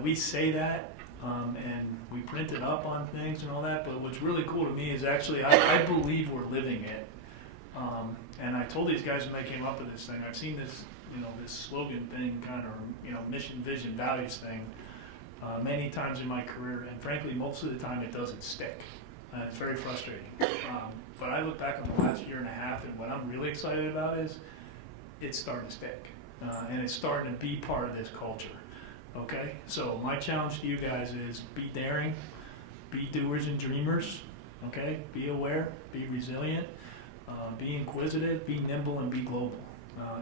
we say that. And we print it up on things and all that, but what's really cool to me is actually I believe we're living it. And I told these guys when they came up with this thing, I've seen this, this slogan thing, kind of, mission, vision, values thing, many times in my career, and frankly, most of the time it doesn't stick. It's very frustrating. But I look back on the last year and a half, and what I'm really excited about is it's starting to stick. and it's starting to be part of this culture. Okay, so my challenge to you guys is be daring, be doers and dreamers. Okay, be aware, be resilient, be inquisitive, be nimble, and be global.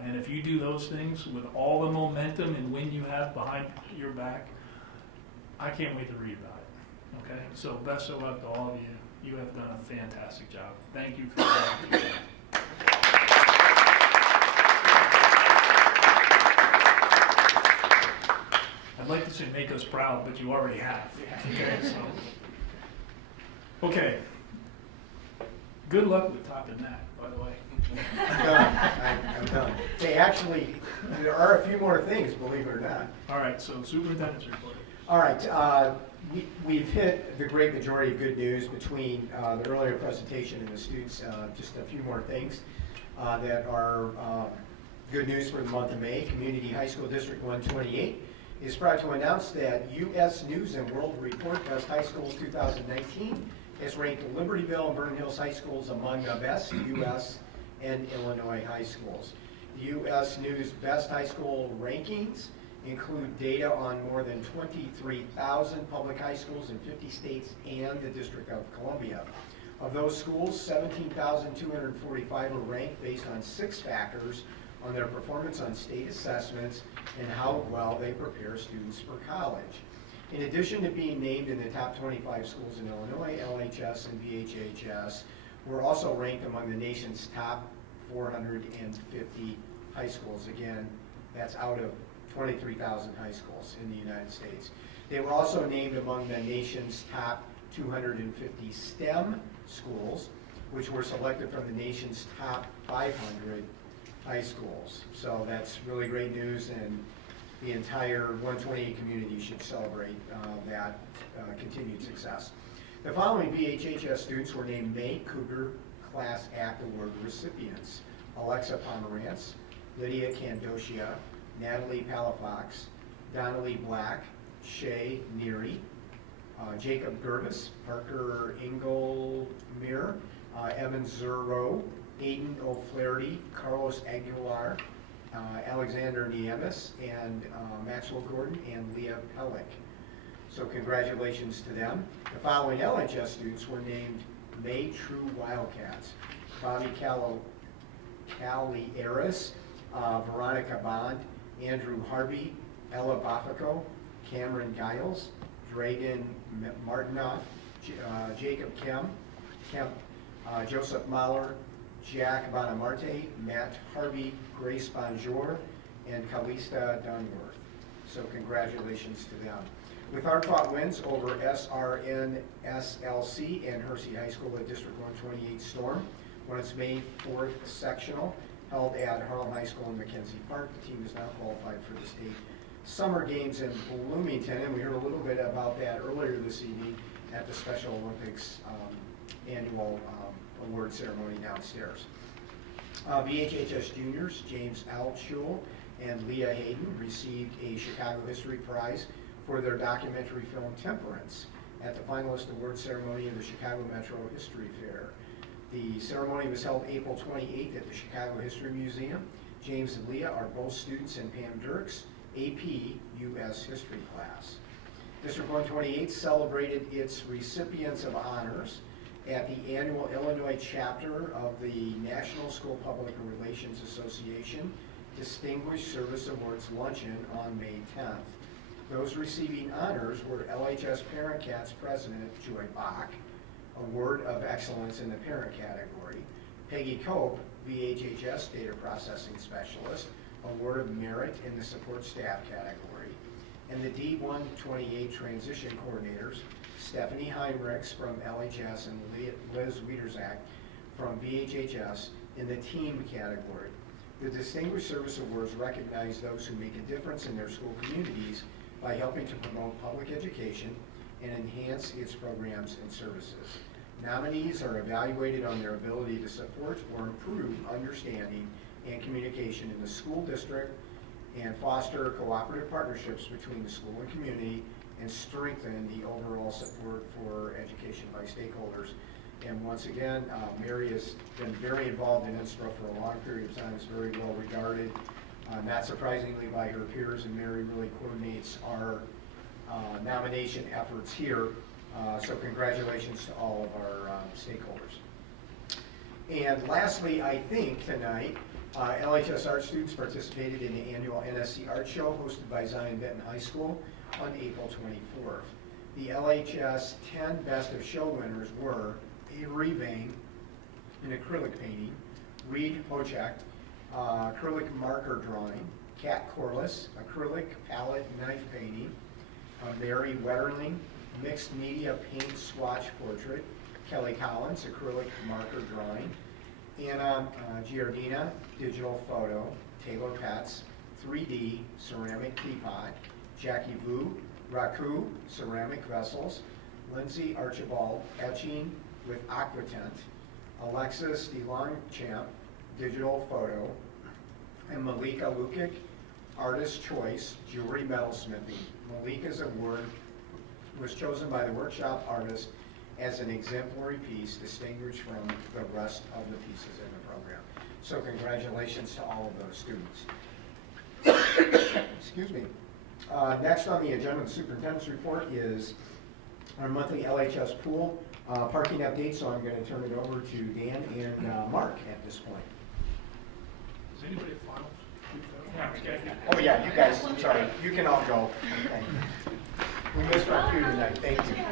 And if you do those things with all the momentum and wind you have behind your back, I can't wait to read about it. Okay, so best of luck to all of you. You have done a fantastic job. Thank you for that. I'd like to say make us proud, but you already have. Okay, so. Okay. Good luck with topping that, by the way. I'm done. I'm done. Hey, actually, there are a few more things, believe it or not. All right, so superintendent's report. All right, we've hit the great majority of good news between the earlier presentation and the students. Just a few more things that are good news for the month of May. Community High School District 128 is proud to announce that U.S. News and World Report Best High Schools 2019 has ranked Libertyville and Vernon Hills High Schools among the best U.S. and Illinois high schools. The U.S. News Best High School rankings include data on more than 23,000 public high schools in 50 states and the District of Columbia. Of those schools, 17,245 are ranked based on 6 factors on their performance on state assessments and how well they prepare students for college. In addition to being named in the top 25 schools in Illinois, LHS and VHHS were also ranked among the nation's top 450 high schools. Again, that's out of 23,000 high schools in the United States. They were also named among the nation's top 250 STEM schools, which were selected from the nation's top 500 high schools. So that's really great news, and the entire 128 community should celebrate that continued success. The following VHHS students were named May Cougar Class Act Award recipients: Alexa Pomerantz, Lydia Candocia, Natalie Palafox, Donnelly Black, Shay Neary, Jacob Gervis, Parker Engelmere, Evan Zuro, Aiden O'Flaherty, Carlos Aguilar, Alexander Niemes, and Maxwell Gordon, and Leah Pellick. So congratulations to them. The following LHS students were named May True Wildcats: Bobby Calieris, Veronica Bond, Andrew Harvey, Ella Bafico, Cameron Giles, Dragan Martinoff, Jacob Kemp, Joseph Mahler, Jack Bonamarte, Matt Harvey, Grace Bonjour, and Calista Dunworth. So congratulations to them. With hard fought wins over SRN, SLC, and Hersey High School at District 128 Storm won its May 4th sectional held at Harlem High School in Mackenzie Park. The team is now qualified for the state summer games in Bloomington, and we heard a little bit about that earlier this evening at the Special Olympics annual award ceremony downstairs. VHHS juniors James Altschul and Leah Hayden received a Chicago History Prize for their documentary film Temperance at the finalist award ceremony of the Chicago Metro History Fair. The ceremony was held April 28th at the Chicago History Museum. James and Leah are both students in Pam Dirk's AP U.S. History class. District 128 celebrated its recipients of honors at the annual Illinois chapter of the National School Public Relations Association Distinguished Service Awards Luncheon on May 10th. Those receiving honors were LHS Parent Cats President Joy Bach, Award of Excellence in the Parent category; Peggy Cope, VHHS Data Processing Specialist, Award of Merit in the Support Staff category; and the D128 Transition Coordinators, Stephanie Heinrichs from LHS and Liz Wiederzak from VHHS in the Team category. The Distinguished Service Awards recognize those who make a difference in their school communities by helping to promote public education and enhance its programs and services. Nominees are evaluated on their ability to support or improve understanding and communication in the school district and foster cooperative partnerships between the school and community and strengthen the overall support for education by stakeholders. And once again, Mary has been very involved in INSTRA for a long period of time. It's very well regarded. not surprisingly by her peers, and Mary really coordinates our nomination efforts here. So congratulations to all of our stakeholders. And lastly, I think tonight, LHS art students participated in the annual NSC Art Show hosted by Zion Benton High School on April 24th. The LHS 10 Best of Show winners were Avery Vane in acrylic painting, Reed Hojek, acrylic marker drawing, Kat Corliss, acrylic palette knife painting, Mary Wetterling, mixed media paint swatch portrait, Kelly Collins, acrylic marker drawing, Anna Giardina, digital photo, Taylor Petz, 3D, ceramic teapot, Jackie Vu, Raku, ceramic vessels, Lindsay Archibald, etching with aquatent, Alexis DeLongchamp, digital photo, and Malika Lukic, artist choice, jewelry metalsmithing. Malika's award was chosen by the workshop artist as an exemplary piece distinguished from the rest of the pieces in the program. So congratulations to all of those students. Excuse me. Next on the agenda, the superintendent's report is our monthly LHS pool parking update, so I'm going to turn it over to Dan and Mark at this point. Is anybody at finals? Oh yeah, you guys, I'm sorry, you can all go. Okay. We missed our cue tonight, thank you.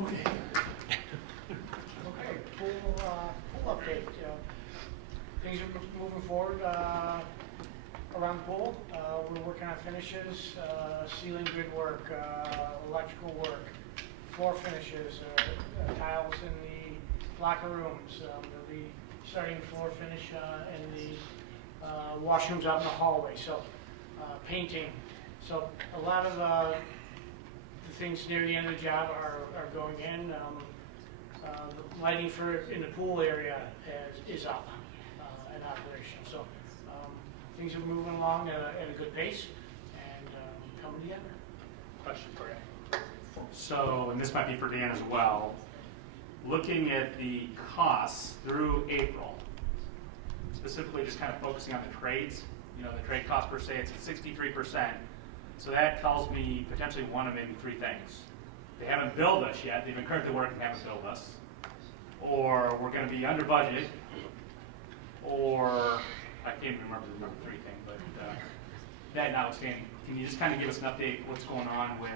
Okay. Okay, pool update. Things are moving forward around the pool. We're working on finishes, ceiling grid work, electrical work, floor finishes, tiles in the locker rooms. They'll be starting floor finish in the washrooms out in the hallway. So painting. So a lot of the things near the end of the job are going in. The lighting in the pool area is up and operational. So things are moving along at a good pace and coming together. Question for you. So, and this might be for Dan as well, looking at the costs through April, specifically just kind of focusing on the trades, the trade cost per se, it's at 63%. So that tells me potentially one of maybe three things. They haven't billed us yet, they've been currently working and haven't billed us, or we're going to be under budget, or I can't even remember the number three thing, but that notwithstanding, can you just kind of give us an update what's going on with,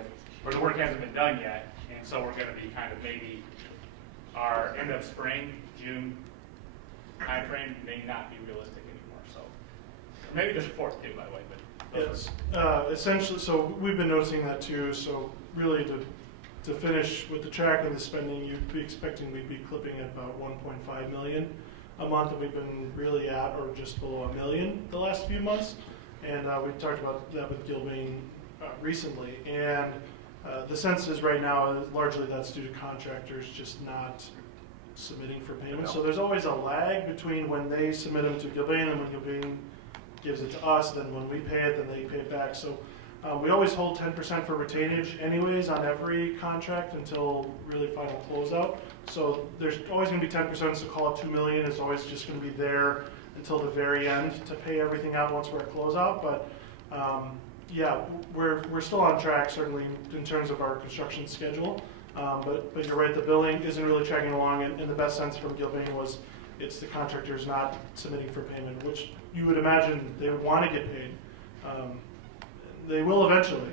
or the work hasn't been done yet, and so we're going to be kind of maybe our end of spring, June timeframe may not be realistic anymore. So maybe there's a fourth too, by the way, but. It's essentially, so we've been noticing that too, so really to finish with the track and the spending, you'd be expecting we'd be clipping at about 1.5 million a month, and we've been really at or just below $1 million the last few months, and we talked about that with Gilbane recently, and the sense is right now largely that's due to contractors just not submitting for payment, so there's always a lag between when they submit them to Gilbane and when Gilbane gives it to us, then when we pay it, then they pay it back. So we always hold 10% for retainage anyways on every contract until really final closeout. So there's always going to be 10%, so call it $2 million is always just going to be there until the very end to pay everything out once we're at closeout. But yeah, we're still on track certainly in terms of our construction schedule. But you're right, the billing isn't really tracking along in the best sense from Gilbane was it's the contractors not submitting for payment, which you would imagine they would want to get paid. They will eventually.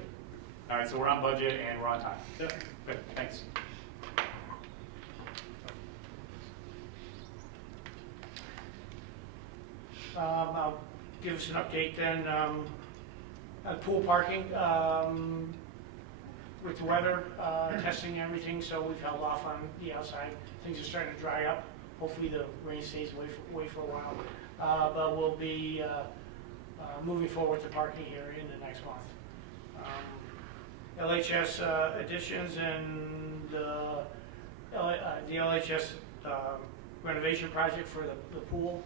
All right, so we're on budget and we're on time. Yep. Good, thanks. I'll give us an update then. Pool parking, with the weather, testing everything, so we've held off on the outside. Things are starting to dry up. Hopefully the rain stays away for a while. But we'll be moving forward to parking here in the next month. LHS additions and the LHS renovation project for the pool.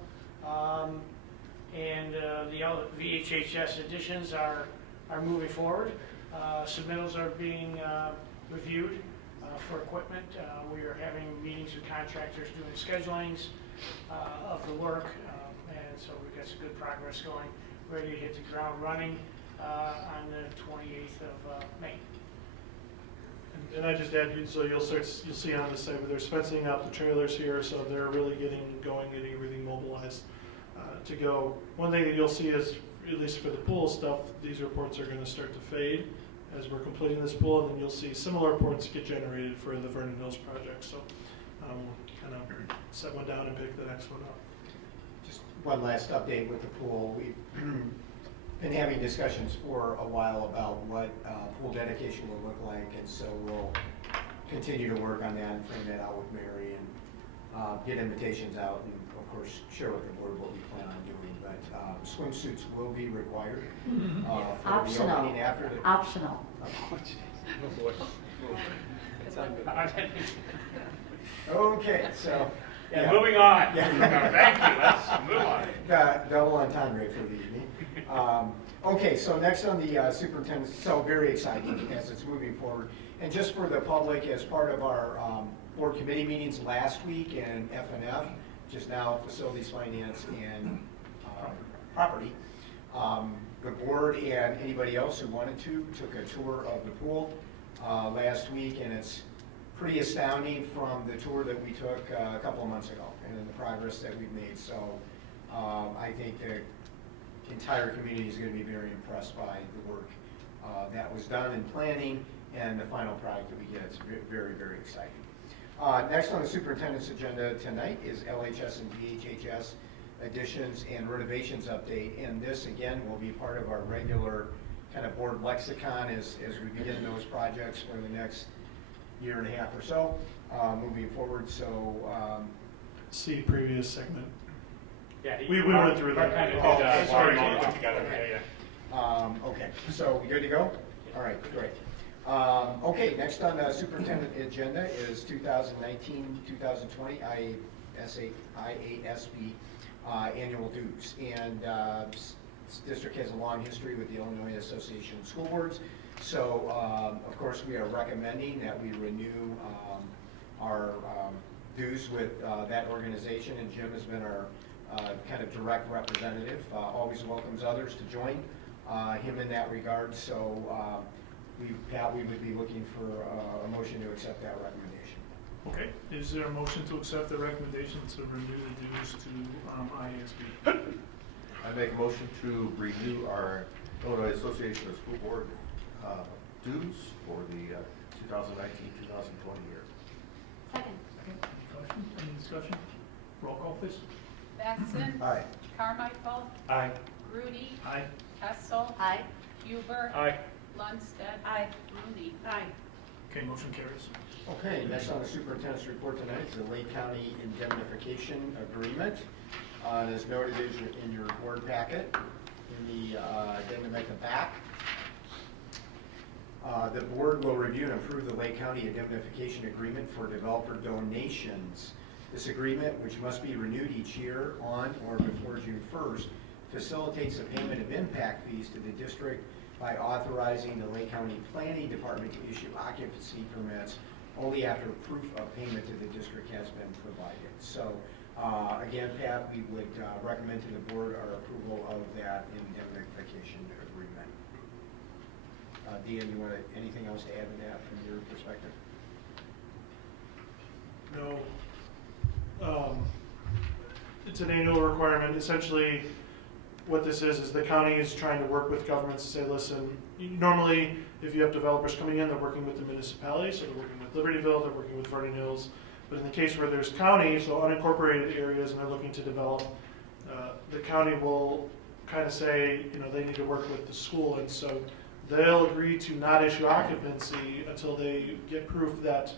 And the VHHS additions are moving forward. Submittals are being reviewed for equipment. We are having meetings with contractors doing schedulings of the work, and so we've got some good progress going. Ready to hit the ground running on the 28th of May. And I just add, so you'll see on the site, but they're fencing out the trailers here, so they're really getting everything mobilized to go. One thing that you'll see is, at least for the pool stuff, these reports are going to start to fade as we're completing this pool, and then you'll see similar reports get generated for the Vernon Hills project. So kind of set one down and pick the next one up. Just one last update with the pool. We've been having discussions for a while about what pool dedication will look like, and so we'll continue to work on that and frame that out with Mary and get invitations out, and of course share with the board what we plan on doing. But swimsuits will be required for the opening after the Optional. Okay, so Yeah, moving on. Yeah. Thank you. Let's move on. Double on time rate for the evening. Okay, so next on the superintendent, so very exciting as it's moving forward. And just for the public, as part of our board committee meetings last week in FNF, just now facilities, finance, and property, the board and anybody else who wanted to took a tour of the pool last week, and it's pretty astounding from the tour that we took a couple of months ago and the progress that we've made. So I think the entire community is going to be very impressed by the work that was done in planning and the final product that we get. It's very, very exciting. Next on the superintendent's agenda tonight is LHS and VHHS additions and renovations update. And this, again, will be part of our regular kind of board lexicon as we begin those projects for the next year and a half or so, moving forward. So see previous segment. Yeah, we went through that. Sorry. Okay, so we good to go? All right, great. Okay, next on the superintendent agenda is 2019-2020 IASB annual dues. And this district has a long history with the Illinois Association of School Boards. So, of course, we are recommending that we renew our dues with that organization, and Jim has been our kind of direct representative, always welcomes others to join him in that regard. So we would be looking for a motion to accept that recommendation. Okay, is there a motion to accept the recommendation to renew the dues to IASB? I make a motion to renew our Illinois Association of School Board dues for the 2019-2020 year. Second. Any discussion? Roll call, please. Batson. Aye. Carmichael. Aye. Grudy. Aye. Hessel. Aye. Huber. Aye. Lundstedt. Aye. Rooney. Aye. Okay, motion carries. Okay, next on the superintendent's report tonight is the Lake County indemnification agreement. And as noted in your board packet, in the addendum at the back, the board will review and approve the Lake County indemnification agreement for developer donations. This agreement, which must be renewed each year on or before June 1st, facilitates the payment of impact fees to the district by authorizing the Lake County Planning Department to issue occupancy permits only after proof of payment to the district has been provided. So again, Pat, we would recommend to the board our approval of that indemnification agreement. Dean, you want anything else to add to that from your perspective? No. It's an annual requirement. Essentially, what this is the county is trying to work with governments to say, listen, normally if you have developers coming in, they're working with the municipality, so they're working with Libertyville, they're working with Vernon Hills. But in the case where there's county, so unincorporated areas, and they're looking to develop, the county will kind of say, they need to work with the school, and so they'll agree to not issue occupancy until they get proof that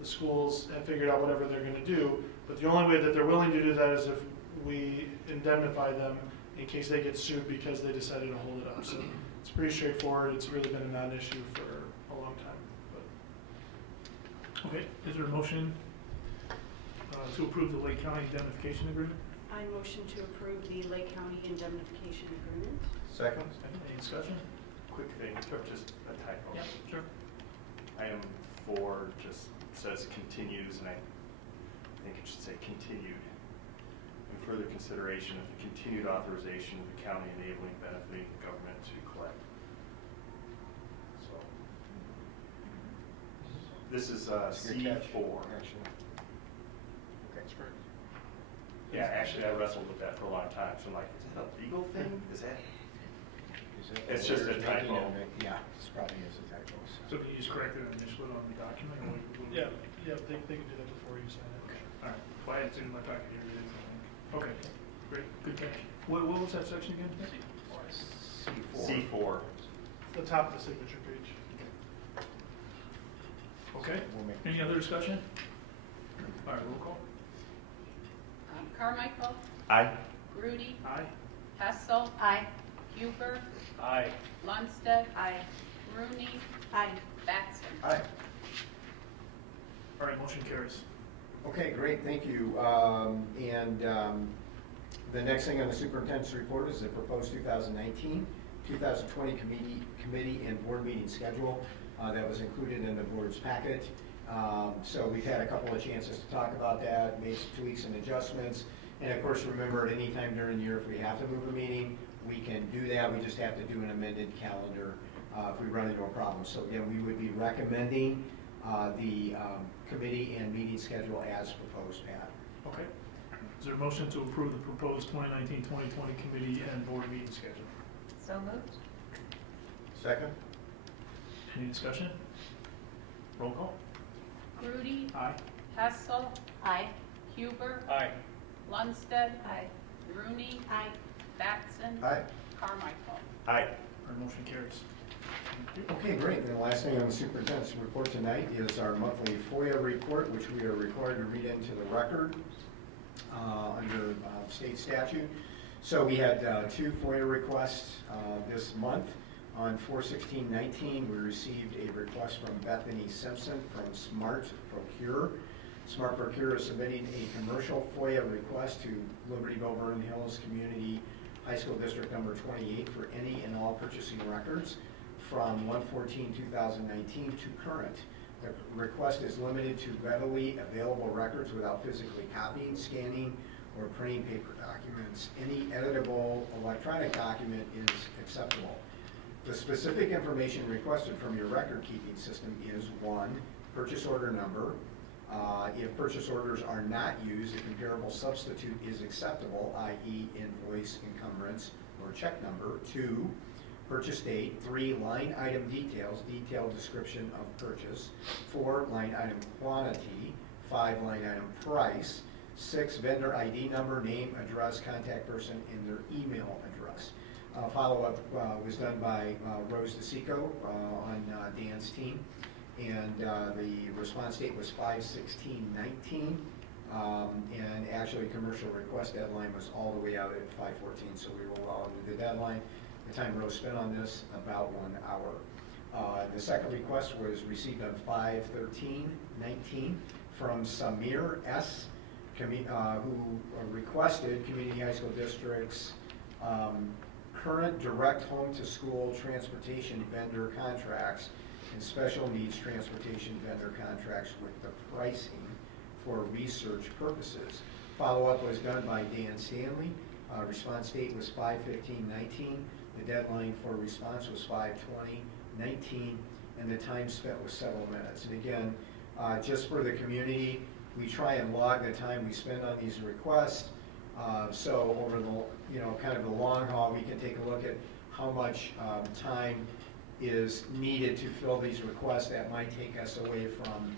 the schools have figured out whatever they're going to do. But the only way that they're willing to do that is if we indemnify them in case they get sued because they decided to hold it up. So it's pretty straightforward. It's really been a non-issue for a long time. But. Okay, is there a motion to approve the Lake County indemnification agreement? I motion to approve the Lake County indemnification agreement. Second. Any discussion? Quick thing, just a typo. Yeah, sure. Item 4 just says continues, and I think it should say continued. In further consideration of the continued authorization of the county enabling benefiting government to collect. So this is C4. Yeah, actually I wrestled with that for a long time. So I'm like, is that a legal thing? Is that? It's just a typo. Yeah, it's probably is a typo. So can you just correct it and just put it on the document? Or Yeah, they can do that before you sign it. Okay, all right. Well, I had it in my pocket here. It is, I think. Okay, great, good catch. What was that section again? C4. The top of the signature page. Okay, any other discussion? All right, roll call. Carmichael. Aye. Grudy. Aye. Hessel. Aye. Huber. Aye. Lundstedt. Aye. Rooney. Aye. Batson. Aye. All right, motion carries. Okay, great, thank you. The next thing on the superintendent's report is the proposed 2019-2020 committee and board meeting schedule that was included in the board's packet. So we've had a couple of chances to talk about that, made some tweaks and adjustments. And of course, remember, at any time during the year, if we have to move a meeting, we can do that. We just have to do an amended calendar if we run into a problem. So again, we would be recommending the committee and meeting schedule as proposed, Pat. Okay. Is there a motion to approve the proposed 2019-2020 committee and board meeting schedule? So moved. Second. Any discussion? Roll call. Grudy. Aye. Hessel. Aye. Huber. Aye. Lundstedt. Aye. Rooney. Aye. Batson. Aye. Carmichael. Aye. Our motion carries. Thank you. Okay, great. And the last thing on the superintendent's report tonight is our monthly FOIA report, which we are required to read into the record under state statute. So we had 2 FOIA requests this month. On 4/16/19, we received a request from Bethany Simpson from Smart Procure. Smart Procure is submitting a commercial FOIA request to Libertyville Vernon Hills Community High School District number 28 for any and all purchasing records from 1/14/2019 to current. The request is limited to readily available records without physically copying, scanning, or printing paper documents. Any editable electronic document is acceptable. The specific information requested from your record-keeping system is 1, purchase order number. If purchase orders are not used, a comparable substitute is acceptable, i.e. invoice, encumbrance, or check number. 2, purchase date. 3, line item details, detailed description of purchase. 4, line item quantity. 5, line item price. 6, vendor ID number, name, address, contact person, and their email address. Follow-up was done by Rose DeSico on Dan's team, and the response date was 5/16/19, and actually commercial request deadline was all the way out at 5/14, so we were well under the deadline. The time Rose spent on this, about 1 hour. The second request was received on 5/13/19 from Samir S., who requested Community High School District's current direct home-to-school transportation vendor contracts and special needs transportation vendor contracts with the pricing for research purposes. Follow-up was done by Dan Stanley. Response date was 5/15/19. The deadline for response was 5/20/19, and the time spent was several minutes. And again, just for the community, we try and log the time we spend on these requests. So over the, kind of the long haul, we can take a look at how much time is needed to fill these requests that might take us away from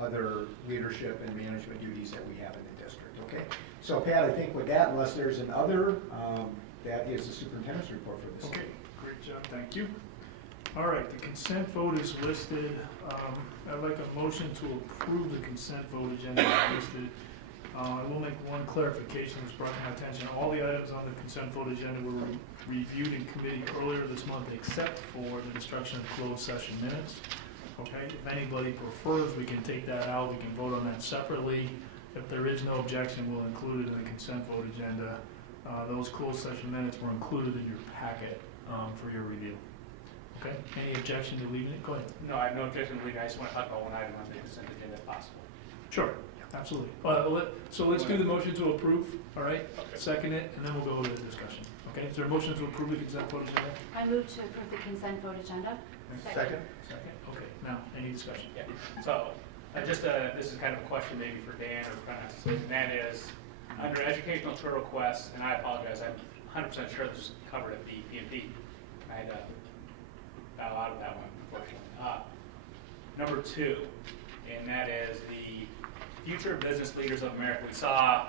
other leadership and management duties that we have in the district. Okay. So Pat, I think with that, unless there's another, that is the superintendent's report for this. Okay, great job, thank you. All right, the consent vote is listed. I'd like a motion to approve the consent vote agenda as listed. I will make one clarification that's brought to my attention. All the items on the consent vote agenda were reviewed in committee earlier this month, except for the destruction of closed session minutes. Okay, if anybody prefers, we can take that out. We can vote on that separately. If there is no objection, we'll include it in the consent vote agenda. Those closed session minutes were included in your packet for your review. Okay, any objection to leaving it? Go ahead. No, I have no objection to leaving. I just want to talk about one item on the consent agenda if possible. Sure, absolutely. So let's do the motion to approve, all right? Okay. Second it, and then we'll go to the discussion. Okay, is there a motion to approve the consent vote agenda? I move to approve the consent vote agenda. Second. Second, okay. Now, any discussion? Yeah. So, this is kind of a question maybe for Dan or Prentice, and that is, under educational tour requests, and I apologize, I'm 100% sure this is covered at the P&P. I had bow out of that one, unfortunately. Number 2, and that is the Future Business Leaders of America. We saw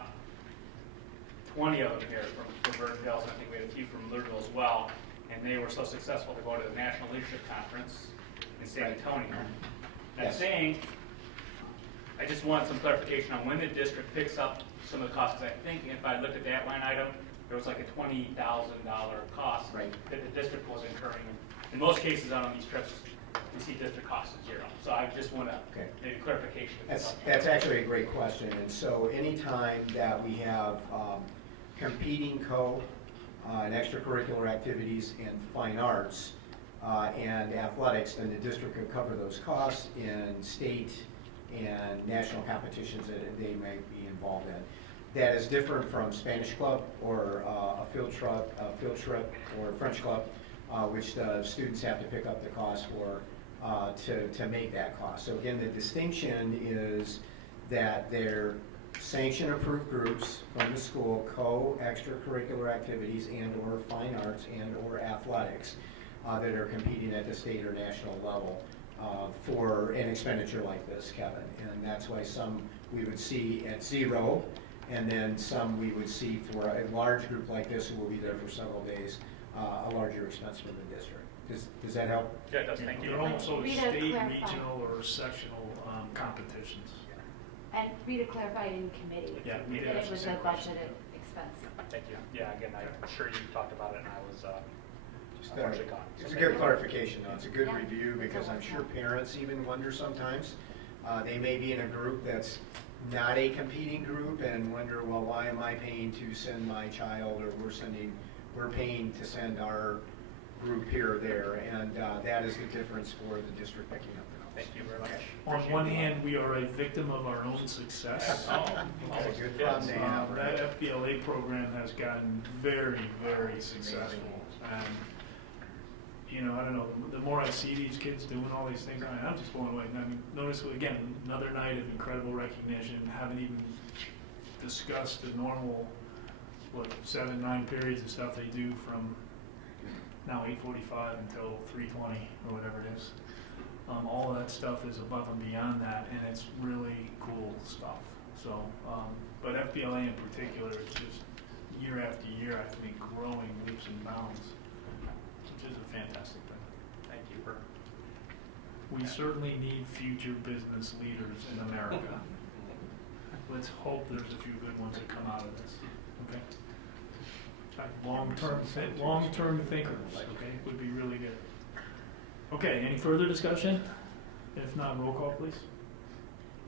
20 of them here from Vernon Hills, and I think we had a few from Louisville as well, and they were so successful to go to the National Leadership Conference in San Antonio. I'm saying, I just want some clarification on when the district picks up some of the costs. I think if I looked at that line item, there was like a $20,000 cost that the district was incurring. In most cases on these trips, we see district costs at 0. So I just want to maybe clarification. That's actually a great question. And so anytime that we have competing and extracurricular activities in fine arts and athletics, then the district could cover those costs in state and national competitions that they might be involved in. That is different from Spanish club or a field trip or French club, which the students have to pick up the cost for to make that cost. So again, the distinction is that they're sanction approved groups from the school, extracurricular activities and or fine arts and or athletics that are competing at the state or national level for an expenditure like this, Kevin. And that's why some we would see at 0, and then some we would see for a large group like this who will be there for several days, a larger expense for the district. Does that help? Yeah, it does. Thank you. They're almost sort of Rita, state, clarify. regional, or sectional competitions. And Rita clarified in committee. Yeah, we did. That it was a budgeted expense. Thank you. Yeah, again, I'm sure you talked about it, and I was unfortunately gone. It's a good clarification, though. It's a good review because I'm sure parents even wonder sometimes. They may be in a group that's not a competing group and wonder, well, why am I paying to send my child, or we're paying to send our group here or there, and that is the difference for the district picking up the cost. Thank you very much. On one hand, we are a victim of our own success. Okay, good problem to have. That FBLA program has gotten very, very successful. And, I don't know, the more I see these kids doing all these things, I'm just blown away. I mean, notice, again, another night of incredible recognition. Haven't even discussed the normal, 7-9 periods of stuff they do from now 8:45 until 3:20 or whatever it is. All of that stuff is above and beyond that, and it's really cool stuff. So, but FBLA in particular is just year after year, I think, growing leaps and bounds, which is a fantastic thing. Thank you for. We certainly need future business leaders in America. Let's hope there's a few good ones that come out of this. Okay. Long-term thinkers, okay, would be really good. Okay, any further discussion? If not, roll call, please.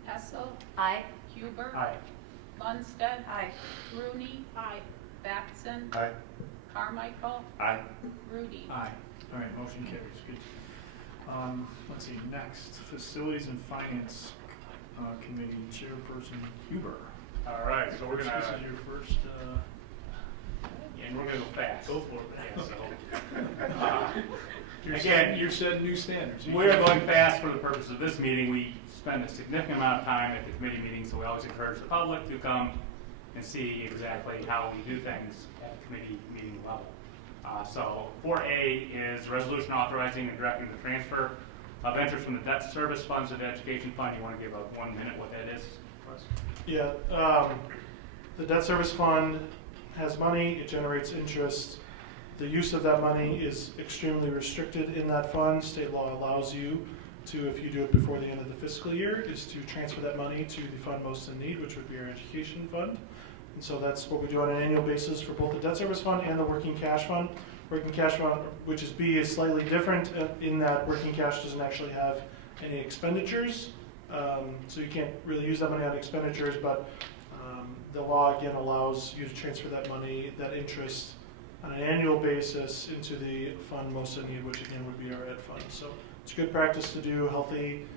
Hessel. Aye. Huber. Aye. Lundstedt. Aye. Rooney. Aye. Batson. Aye. Carmichael. Aye. Rudy. Aye. All right, motion carries. Good. Let's see, next, Facilities and Finance Committee Chairperson Huber. All right, so we're going This to. is your first. And we're going to go fast. Go for it. Yeah, so, Again, you're setting new standards. we're going fast for the purpose of this meeting. We spend a significant amount of time at the committee meetings, so we always encourage the public to come and see exactly how we do things at the committee meeting level. So 4A is resolution authorizing and directing the transfer of interest from the debt service funds to the education fund. You want to give a 1 minute what that is for us? Yeah, the debt service fund has money, it generates interest. The use of that money is extremely restricted in that fund. State law allows you to, if you do it before the end of the fiscal year, is to transfer that money to the fund most in need, which would be our education fund. And so that's what we do on an annual basis for both the debt service fund and the working cash fund. Working cash fund, which is B, is slightly different in that working cash doesn't actually have any expenditures. So you can't really use that money on expenditures, but the law again allows you to transfer that money, that interest, on an annual basis into the fund most in need, which again would be our ed fund. So it's good practice to do, healthy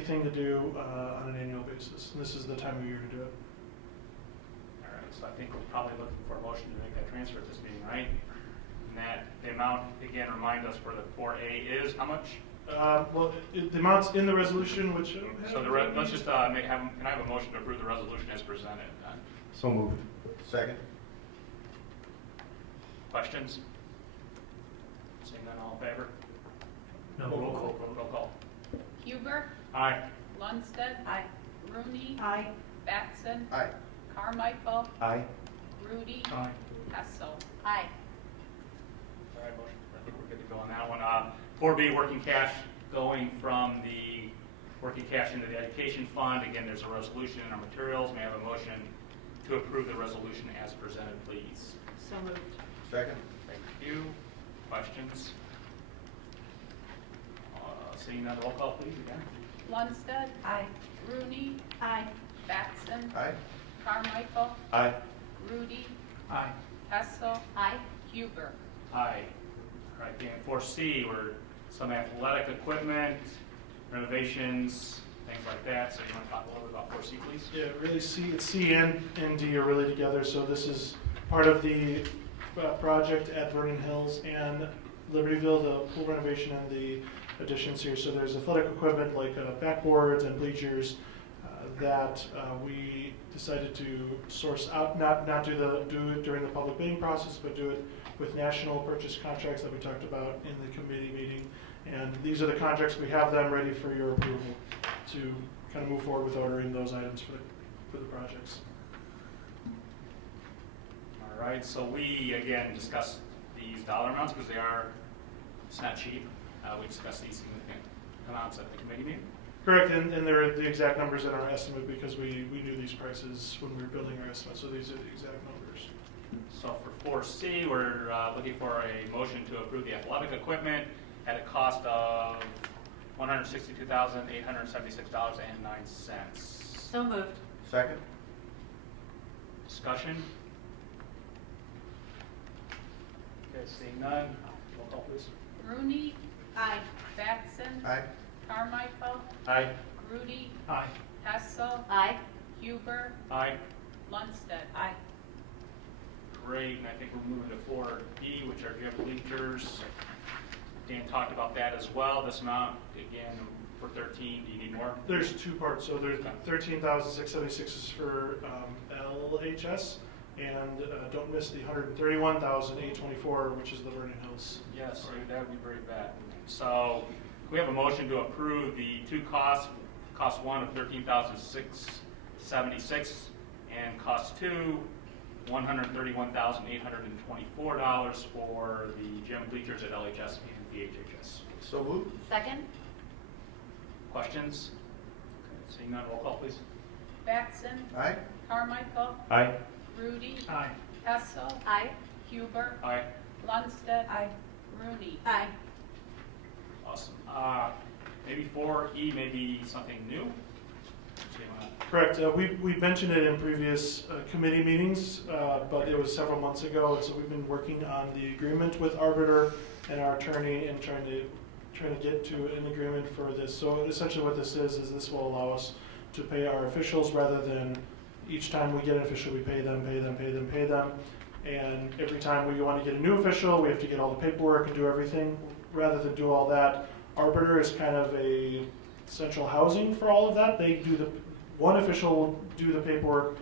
thing to do on an annual basis. And this is the time of year to do it. All right, so I think we're probably looking for a motion to make that transfer at this meeting, right? And that the amount, again, remind us for the 4A is how much? Well, the amount's in the resolution, which... So let's just can I have a motion to approve the resolution as presented then? So moved. Second. Questions? Seeing none, all in favor? No, roll call. Roll call. Huber. Aye. Lundstedt. Aye. Rooney. Aye. Batson. Aye. Carmichael. Aye. Rudy. Aye. Hessel. Aye. All right, motion. I think we're good to go on that one. 4B, working cash going from the working cash into the education fund. Again, there's a resolution in our materials. May I have a motion to approve the resolution as presented, please? So moved. Second. Thank you. Questions? Seeing none, roll call, please, again. Lundstedt. Aye. Rooney. Aye. Batson. Aye. Carmichael. Aye. Rudy. Aye. Hessel. Aye. Huber. Aye. All right, and 4C, were some athletic equipment, renovations, things like that. So you want to talk a little bit about 4C, please? Yeah, really C and D are really together. So this is part of the project at Vernon Hills and Libertyville, the pool renovation and the additions here. So there's athletic equipment like backboards and bleachers that we decided to source out, not do it during the public bidding process, but do it with national purchase contracts that we talked about in the committee meeting. And these are the contracts, we have them ready for your approval to kind of move forward with ordering those items for the projects. All right, so we, again, discussed these dollar amounts because it's not cheap. We discussed these significant amounts at the committee meeting. Correct, and they're the exact numbers in our estimate because we knew these prices when we were building our estimate, so these are the exact numbers. So for 4C, we're looking for a motion to approve the athletic equipment at a cost of $162,876.09. So moved. Second. Discussion? Okay, seeing none, roll call please. Rooney. Aye. Batson. Aye. Carmichael. Aye. Rudy. Aye. Hessel. Aye. Huber. Aye. Lundstedt. Aye. Great, and I think we're moving to 4D, which are gym bleachers. Dan talked about that as well. This amount, again, for 13, do you need more? There's two parts, so there's 13,676 is for LHS, and don't miss the 131,824, which is the Vernon Hills. Yes, that would be very bad. So we have a motion to approve the two costs, cost one of $13,676 and cost two, $131,824 for the gym bleachers at LHS and VHHS. So moved. Second. Questions? Okay, seeing none, roll call please. Batson. Aye. Carmichael. Aye. Rudy. Aye. Hessel. Aye. Huber. Aye. Lundstedt. Aye. Rooney. Aye. Awesome. Maybe 4E, maybe something new? So you wanna- Correct. We mentioned it in previous committee meetings, but it was several months ago, and so we've been working on the agreement with Arbiter and our attorney and trying to get to an agreement for this. So essentially what this is this will allow us to pay our officials rather than each time we get an official, we pay them. And every time we want to get a new official, we have to get all the paperwork and do everything. Rather than do all that, Arbiter is kind of a central housing for all of that. They do one official will do the paperwork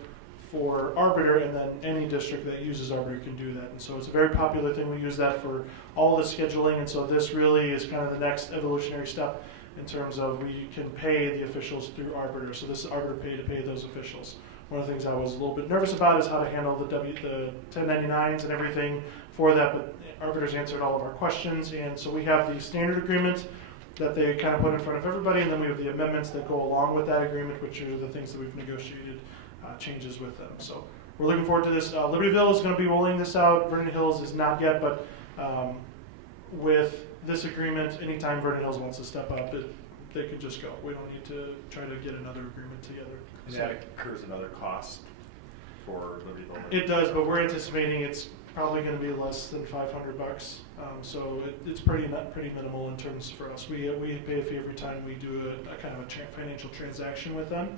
for Arbiter, and then any district that uses Arbiter can do that. And so it's a very popular thing. We use that for all the scheduling, and so this really is kind of the next evolutionary step in terms of we can pay the officials through Arbiter. So this is Arbiter Pay to pay those officials. One of the things I was a little bit nervous about is how to handle the 1099s and everything for that, but Arbiter's answered all of our questions, and so we have the standard agreement that they kind of put in front of everybody, and then we have the amendments that go along with that agreement, which are the things that we've negotiated changes with them. So we're looking forward to this. Libertyville is going to be rolling this out. Vernon Hills is not yet, but with this agreement, anytime Vernon Hills wants to step up, they could just go. We don't need to try to get another agreement together. And that incurs another cost for Libertyville? It does, but we're anticipating it's probably going to be less than $500. So it's pretty minimal in terms for us. We pay a fee every time we do a kind of a financial transaction with them,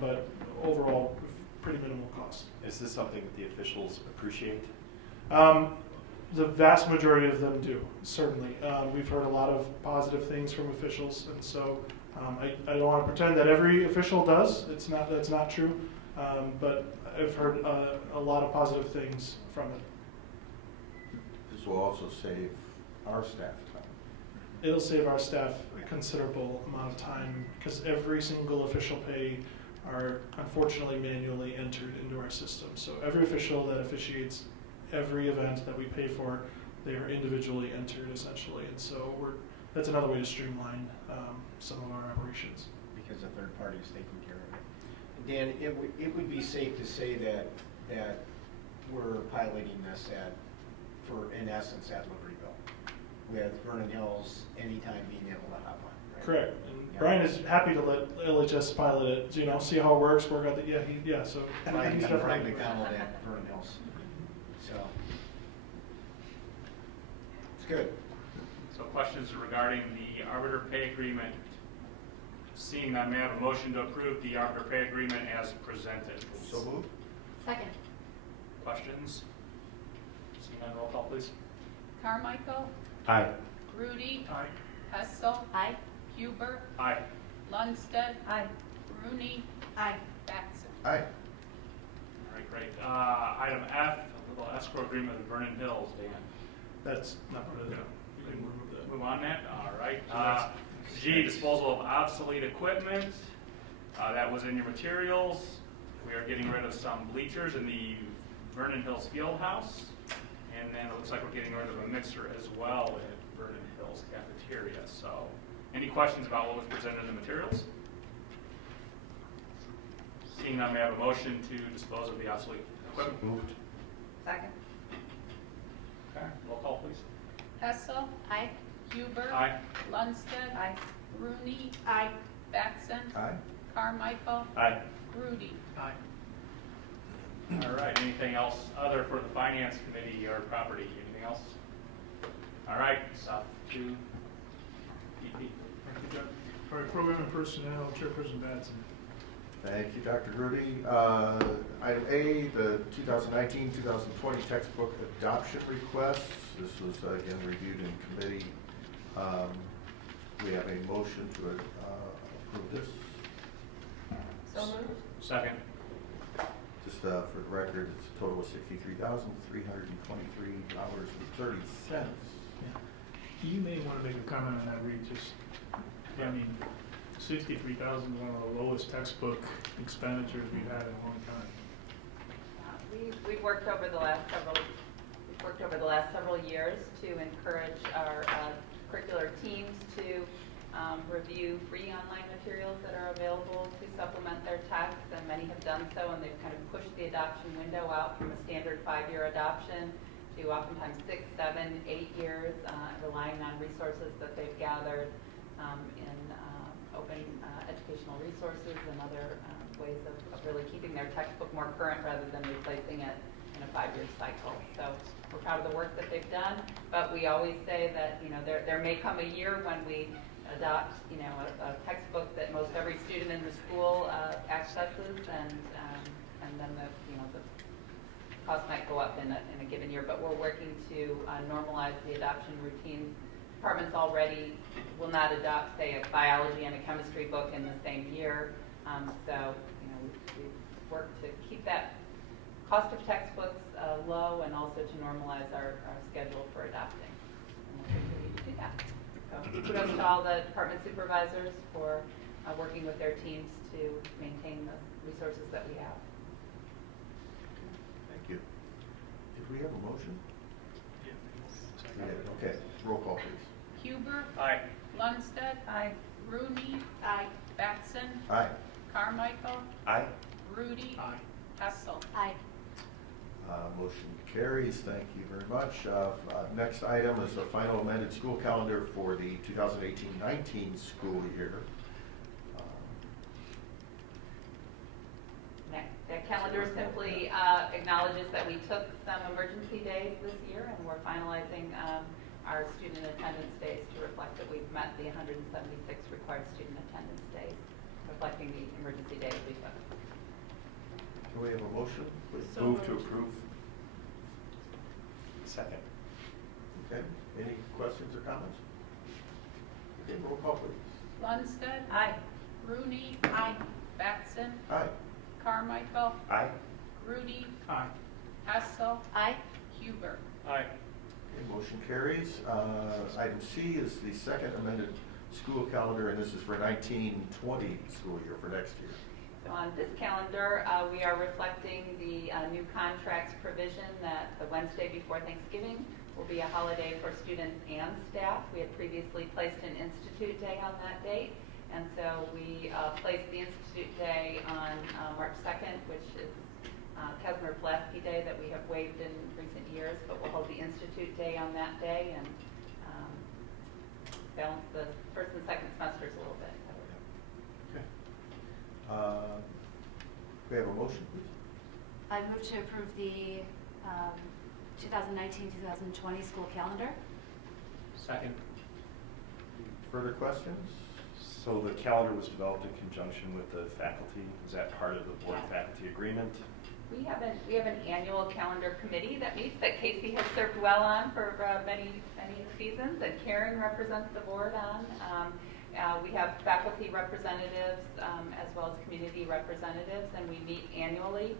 but overall, pretty minimal cost. Is this something that the officials appreciate? The vast majority of them do, certainly. We've heard a lot of positive things from officials, and so I don't want to pretend that every official does. That's not true, but I've heard a lot of positive things from it. This will also save our staff time. It'll save our staff a considerable amount of time because every single official pay are unfortunately manually entered into our system. So every official that officiates every event that we pay for, they are individually entered essentially. And so that's another way to streamline some of our operations. Because a third party is taking care of it. Dan, it would be safe to say that we're piloting this in essence at Libertyville, with Vernon Hills anytime being able to hop on. Right? Correct. And Brian is happy to let LHS pilot it, see how it works, work out the, so. Brian McDonald at Vernon Hills. So, it's good. So questions regarding the Arbiter Pay Agreement. Seeing none, may I have a motion to approve the Arbiter Pay Agreement as presented? So moved. Second. Questions? Seeing none, roll call please. Carmichael. Aye. Rudy. Aye. Hessel. Aye. Huber. Aye. Lundstedt. Aye. Rooney. Aye. Batson. Aye. All right, great. Item F, a little escrow agreement with Vernon Hills, Dan. That's not part of that. We can remove that. Move on that, all right. G, disposal of obsolete equipment. That was in your materials. We are getting rid of some bleachers in the Vernon Hills Field House. And then it looks like we're getting rid of a mixer as well at Vernon Hills Cafeteria. So, any questions about what was presented in the materials? Seeing none, may I have a motion to dispose of the obsolete equipment? Moved. Second. Okay, roll call please. Hessel. Aye. Huber. Aye. Lundstedt. Aye. Rooney. Aye. Batson. Aye. Carmichael. Aye. Rudy. Aye. All right, anything else other for the Finance Committee or property? Anything else? All right, stuff to EP. Thank you, John. All right, Program and Personnel, Chairperson Batson. Thank you, Dr. Rudy. Item A, the 2019-2020 textbook adoption request. This was again reviewed in committee. We have a motion to approve this. So moved. Second. Just for the record, it's a total of $63,323.30. You may want to make a comment on that, Reed. $63,000 is one of the lowest textbook expenditures we've had in a long time. We've worked over the last several years to encourage our curricular teams to review free online materials that are available to supplement their texts, and many have done so, and they've kind of pushed the adoption window out from a standard 5-year adoption to oftentimes 6, 7, 8 years, relying on resources that they've gathered in open educational resources and other ways of really keeping their textbook more current rather than replacing it in a 5-year cycle. So we're proud of the work that they've done, but we always say that there may come a year when we adopt a textbook that most every student in the school accesses, and then the cost might go up in a given year. But we're working to normalize the adoption routines. Departments already will not adopt, say, a biology and a chemistry book in the same year. So we work to keep that cost of textbooks low and also to normalize our schedule for adopting. And we'll continue to do that. So kudos to all the department supervisors for working with their teams to maintain the resources that we have. Thank you. Did we have a motion? We did. Okay, roll call, please. Huber. Aye. Lundstedt. Aye. Rooney. Aye. Batson. Aye. Carmichael. Aye. Rudy. Aye. Hessel. Aye. Motion carries. Thank you very much. Next item is the final amended school calendar for the 2018-19 school year. That calendar simply acknowledges that we took some emergency days this year and we're finalizing our student attendance days to reflect that we've met the 176 required student attendance days, reflecting the emergency days we took. Do we have a motion, please? So move to approve. Second. Okay. Any questions or comments? Okay, roll call, please. Lundstedt. Aye. Rooney. Aye. Batson. Aye. Carmichael. Aye. Rudy. Aye. Hessel. Aye. Huber. Aye. Okay, motion carries. Item C is the second amended school calendar, and this is for 19-20 school year, for next year. So on this calendar, we are reflecting the new contracts provision that the Wednesday before Thanksgiving will be a holiday for students and staff. We had previously placed an Institute Day on that date, and so we placed the Institute Day on March 2nd, which is Kazimir Pulaski Day that we have waived in recent years, but we'll hold the Institute Day on that day and balance the first and second semesters a little bit. Okay. We have a motion, please. I move to approve the 2019-2020 school calendar. Second. Further questions? So the calendar was developed in conjunction with the faculty. Is that part of the board faculty agreement? We have an annual calendar committee that meets that Casey has served well on for many seasons, and Karen represents the board on. We have faculty representatives as well as community representatives, and we meet annually.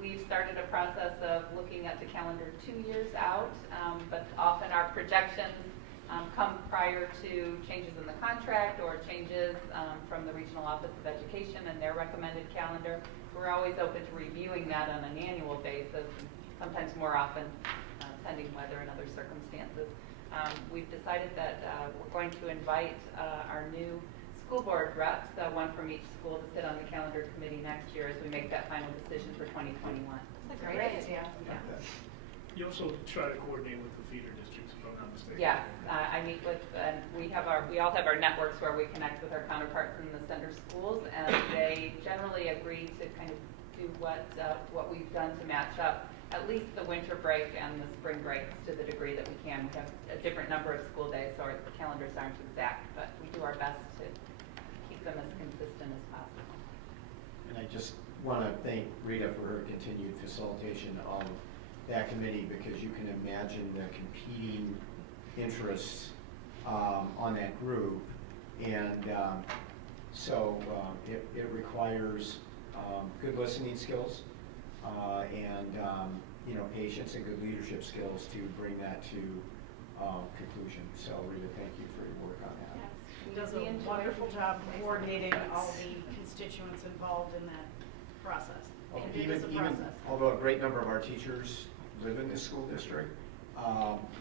We've started a process of looking at the calendar 2 years out, but often our projections come prior to changes in the contract or changes from the Regional Office of Education and their recommended calendar. We're always open to reviewing that on an annual basis, and sometimes more often, pending weather and other circumstances. We've decided that we're going to invite our new school board reps, one from each school, to sit on the calendar committee next year as we make that final decision for 2021. That's a great idea. Yeah. You also try to coordinate with the feeder districts, if I'm not mistaken. Yes, I meet with, and we all have our networks where we connect with our counterparts in the center schools, and they generally agree to kind of do what we've done to match up at least the winter break and the spring breaks to the degree that we can. We have a different number of school days, so our calendars aren't exact, but we do our best to keep them as consistent as possible. And I just want to thank Rita for her continued facilitation of that committee, because you can imagine the competing interests on that group. And so it requires good listening skills and patience and good leadership skills to bring that to conclusion. So Rita, thank you for your work on that. Yes, she does a wonderful job coordinating all the constituents involved in that process. And it is a process. Although a great number of our teachers live in the school district,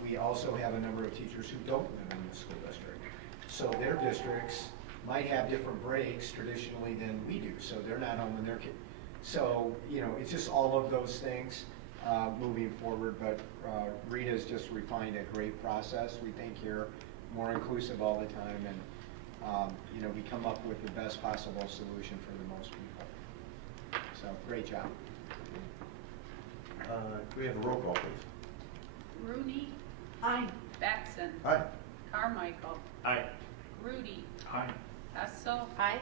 we also have a number of teachers who don't live in the school district. So their districts might have different breaks traditionally than we do, so they're not home when their kids. So, it's just all of those things moving forward, but Rita's just refined a great process. We think you're more inclusive all the time, and we come up with the best possible solution for the most people. So, great job. Can we have a roll call, please? Rooney. Aye. Batson. Aye. Carmichael. Aye. Rudy. Aye. Hessel. Aye.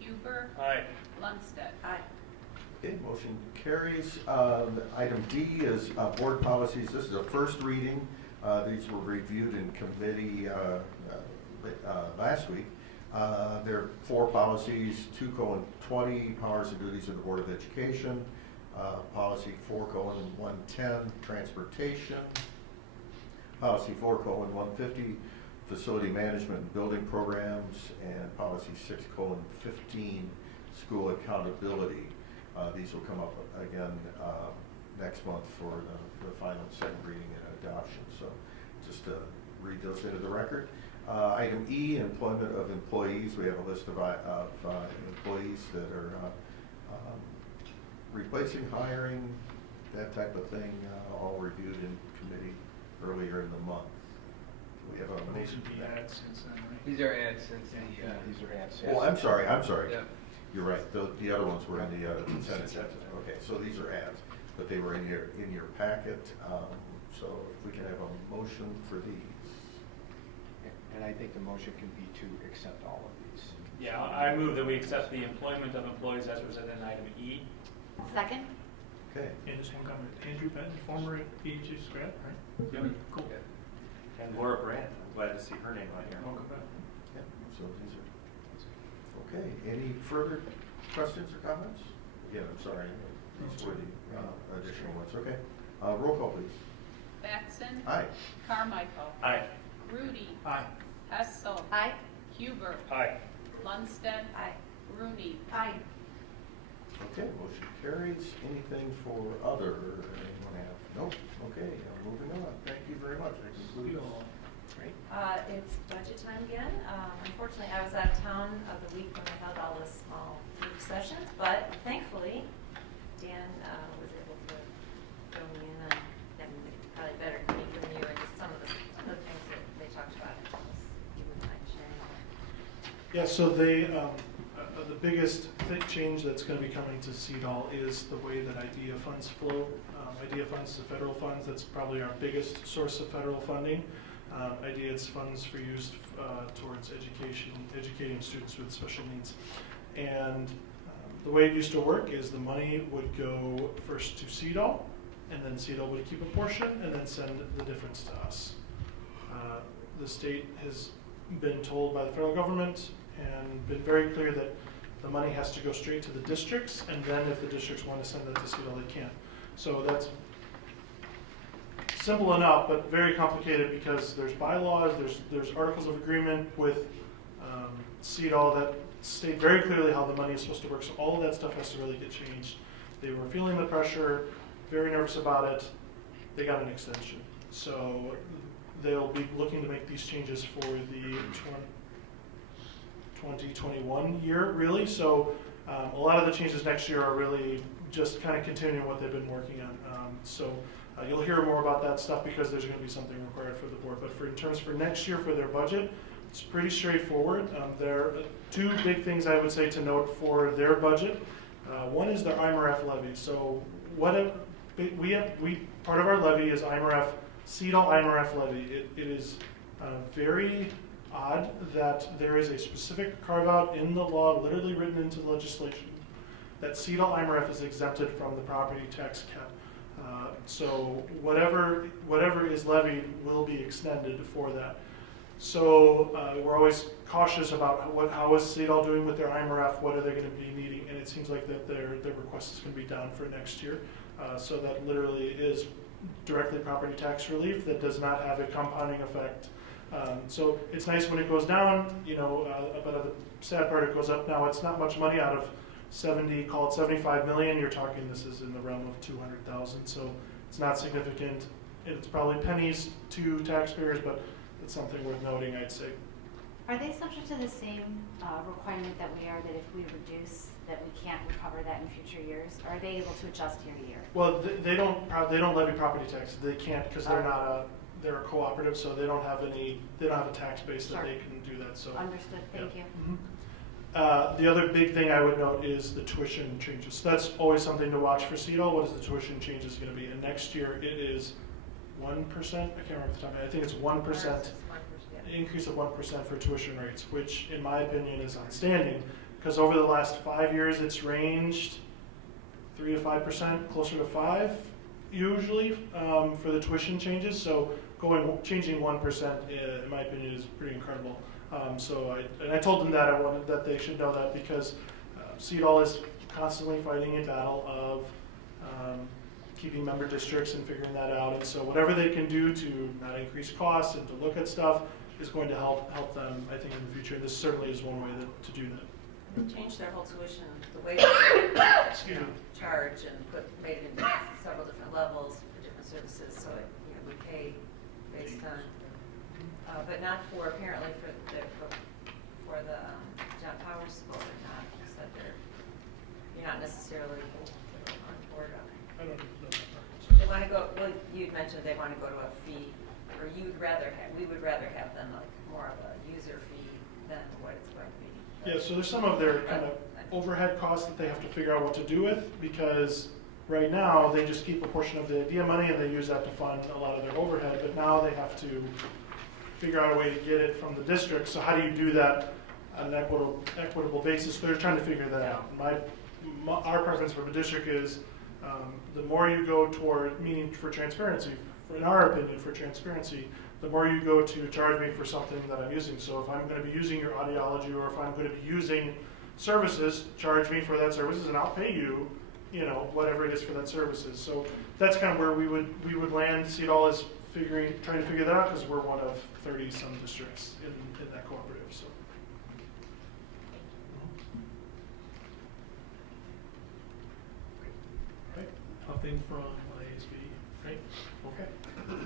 Huber. Aye. Lundstedt. Aye. Okay, motion carries. Item D is board policies. This is a first reading. These were reviewed in committee last week. There are 4 policies, 2:20, powers and duties of the Board of Education, policy 4:110, transportation, policy 4:150, facility management and building programs, and policy 6:15, school accountability. These will come up again next month for the final second reading and adoption. So just to read those into the record. Item E, employment of employees. We have a list of employees that are replacing, hiring, that type of thing, all reviewed in committee earlier in the month. Do we have a motion for that? Since then, right? These are ads since these are ads. Oh, I'm sorry. Yeah. You're right. The other ones were in the consent agenda. Okay, so these are ads, but they were in your packet. So if we can have a motion for these. And I think the motion can be to accept all of these. Yeah, I move that we accept the employment of employees as presented in item E. Second? Okay. And just one comment. Andrew Patton, former PhD grad, right? Yep. Cool. And Laura Brandt, I'm glad to see her name on here. Welcome back. Yeah, so these are, okay, any further questions or comments? Again, I'm sorry, these were the additional ones, okay. Roll call, please. Batson. Aye. Carmichael. Aye. Rudy. Aye. Hessel. Aye. Huber. Aye. Lundstedt. Aye. Rooney. Aye. Okay, motion carries. Anything for other, anyone have? Nope, okay, moving on. Thank you very much. That concludes. Great. It's budget time again. Unfortunately, I was out of town of the week when I held all the small group sessions, but thankfully, Dan was able to fill me in on having probably better me from you and just some of the things that they talked about. You wouldn't mind sharing that. Yeah, so they, the biggest change that's going to be coming to CEDAL is the way that IDEA funds flow. IDEA funds to federal funds, that's probably our biggest source of federal funding. IDEA's funds for use towards educating students with special needs. And the way it used to work is the money would go first to CEDAL, and then CEDAL would keep a portion and then send the difference to us. The state has been told by the federal government and been very clear that the money has to go straight to the districts, and then if the districts want to send that to CEDAL, they can. So that's simple enough, but very complicated because there's bylaws, there's articles of agreement with CEDAL that state very clearly how the money is supposed to work. So all of that stuff has to really get changed. They were feeling the pressure, very nervous about it. They got an extension. So they'll be looking to make these changes for the 2021 year, really. So a lot of the changes next year are really just kind of continuing what they've been working on. You'll hear more about that stuff because there's going to be something required for the board. But in terms for next year for their budget, it's pretty straightforward. There are 2 big things I would say to note for their budget. One is their IMRF levy. So part of our levy is IMRF, CEDAL IMRF levy. It is very odd that there is a specific carve out in the law, literally written into the legislation, that CEDAL IMRF is exempted from the property tax cap. So whatever is levied will be extended for that. So we're always cautious about how is CEDAL doing with their IMRF, what are they going to be needing, and it seems like that their request is going to be down for next year. So that literally is directly property tax relief that does not have a compounding effect. So it's nice when it goes down, but the sad part, it goes up now. It's not much money out of call it 75 million. You're talking this is in the realm of 200,000. So it's not significant. It's probably pennies to taxpayers, but it's something worth noting, I'd say. Are they subject to the same requirement that we are, that if we reduce, that we can't recover that in future years? Or are they able to adjust year to year? Well, they don't levy property tax. They can't because they're a cooperative, so they don't have a tax base that they can do that. So understood. Thank you. Mm-hmm. The other big thing I would note is the tuition changes. So that's always something to watch for CEDAL. What is the tuition changes going to be? And next year it is 1%. I can't remember the time. I think it's 1%. Increase of 1% for tuition rates, which in my opinion is outstanding because over the last 5 years it's ranged 3 to 5%, closer to 5 usually for the tuition changes. So changing 1%, in my opinion, is pretty incredible. I told them that I wanted that they should know that because CEDAL is constantly fighting a battle of keeping member districts and figuring that out. And so whatever they can do to not increase costs and to look at stuff is going to help them, I think, in the future. This certainly is one way to do that. They changed their whole tuition, the way they charge and made it into several different levels for different services. So it, we pay based on, but not for apparently for the John Powers School. They're not said you're not necessarily on board on it. I don't know that part. They want to go. Well, you'd mentioned they want to go to a fee, or we would rather have them like more of a user fee than what it's going to be. Yeah, so there's some of their kind of overhead costs that they have to figure out what to do with, because right now they just keep a portion of the idea money and they use that to fund a lot of their overhead, but now they have to figure out a way to get it from the district. So how do you do that on an equitable basis? They're trying to figure that out. Our preference for the district is the more you go toward, meaning for transparency, in our opinion, for transparency, the more you go to charge me for something that I'm using. So if I'm going to be using your audiology, or if I'm going to be using services, charge me for that services, and I'll pay you, whatever it is for that services. So that's kind of where we would land. CEDAL is trying to figure that out because we're one of 30 some districts in that cooperative. So. Right. Nothing from ASB. Right. Okay.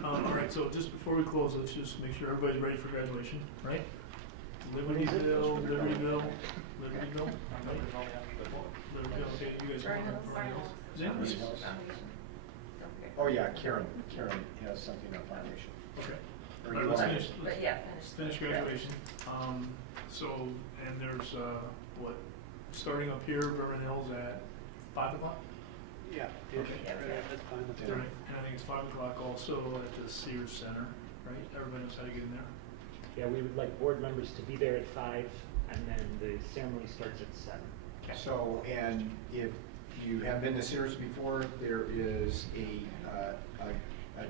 All right, so just before we close, let's just make sure everybody's ready for graduation, right? Libertyville, Libertyville. Right? Libertyville, okay, you guys are on. Oh yeah, Karen has something on foundation. Okay. Or All right, you let's want- finish. But yeah, Finish graduation. And there's, starting up here, Vernon Hills at 5 o'clock? Yeah. Okay. That's fine. Right, and I think it's 5 o'clock also at the Sears Center, right? Everybody knows how to get in there. Yeah, we would like board members to be there at 5, and then the ceremony starts at 7. So, and if you have been to Sears before, there is a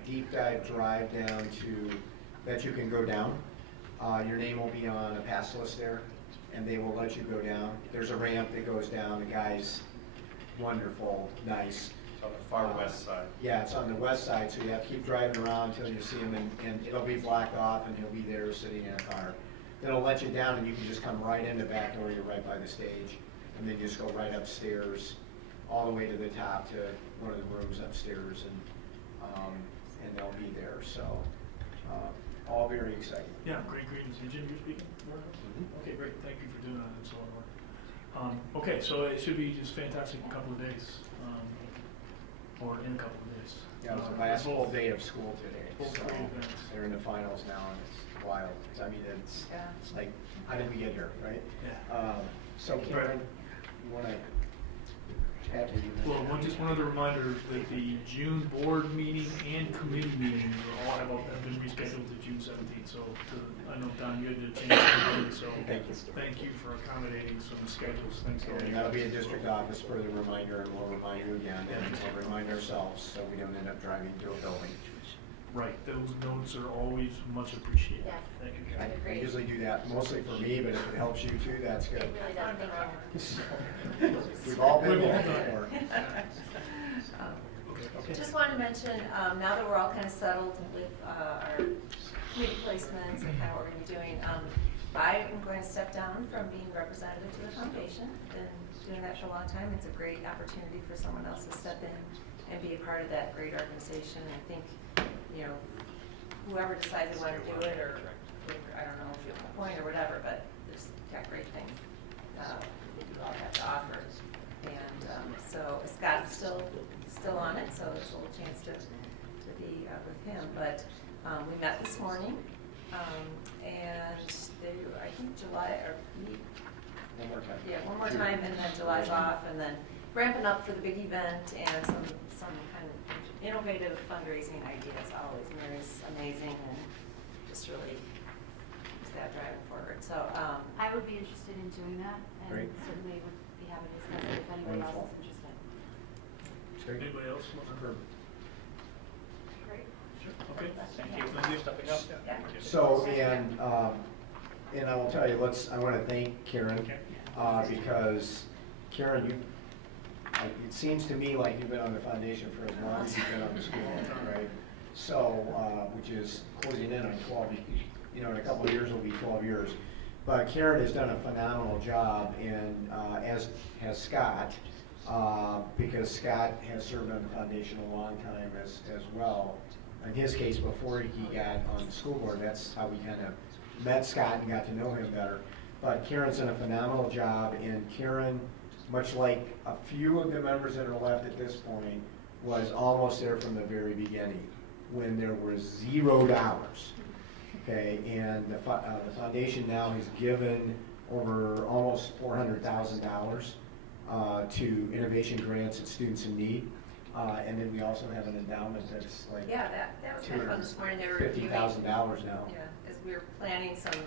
deep dive drive down that you can go down. Your name will be on a pass list there, and they will let you go down. There's a ramp that goes down. The guy's wonderful, nice. It's on the far west side. Yeah, it's on the west side, so you have to keep driving around until you see him, and it'll be blocked off, and he'll be there sitting in a car. Then it'll let you down, and you can just come right in the back door. You're right by the stage, and then you just go right upstairs, all the way to the top to one of the rooms upstairs, and they'll be there. So, all very exciting. Yeah, great. Did Jim, you're speaking? Okay, great. Thank you for doing that. It's a lot of work. Okay, so it should be just fantastic in a couple of days, or in a couple of days. Yeah, it was the last full day of school today. Both So great events. they're in the finals now, and it's wild. I mean, it's like, how did we get here, right? Yeah. So Karen, you want to chat with you? Well, just one other reminder that the June board meeting and committee meetings all have been rescheduled to June 17th. So I know, Don, you had to change something, so thank you for accommodating some schedules. Thanks to all you And that'll be a guys. district office further reminder, and we'll remind you again, and we'll remind ourselves so we don't end up driving to a building. Right, those notes are always much appreciated. Yes. Thank you. I usually do that mostly for me, but if it helps you too, that's good. It really does, thank you. We've all been We've all there done it. before. Just wanted to mention, now that we're all kind of settled with our committee placements and kind of what we're going to be doing, I am going to step down from being representative to the foundation. Been doing that for a long time. It's a great opportunity for someone else to step in and be a part of that great organization. I think, whoever decides they want to do it, or I don't know if you appoint or whatever, but there's got great things you all have to offer. And so Scott's still on it, so it's a little chance to be with him. But we met this morning, and I think July, or One more time. yeah, one more time, and then July's off, and then ramping up for the big event and some kind of innovative fundraising ideas always. Mary's amazing and just really keeps that driving forward. So I would be interested in doing that, and Great. certainly would be happy to discuss it if anybody else Wonderful. is interested. Anybody else want to? Great. Sure. Okay. Thank you for stepping up. So, and I will tell you, I want to thank Karen, because Karen, it seems to me like you've been on the foundation for as long as you've been on the school, right? So, which is closing in on 12, in a couple of years will be 12 years. But Karen has done a phenomenal job, and as has Scott, because Scott has served on the foundation a long time as well. In his case, before he got on the school board, that's how we kind of met Scott and got to know him better. But Karen's done a phenomenal job, and Karen, much like a few of the members that are left at this point, was almost there from the very beginning, when there was $0. Okay, and the foundation now has given over almost $400,000 to innovation grants and students in need. And then we also have an endowment that's like Yeah, that was kind of fun this morning. They were reviewing $50,000 now. Yeah, because we were planning some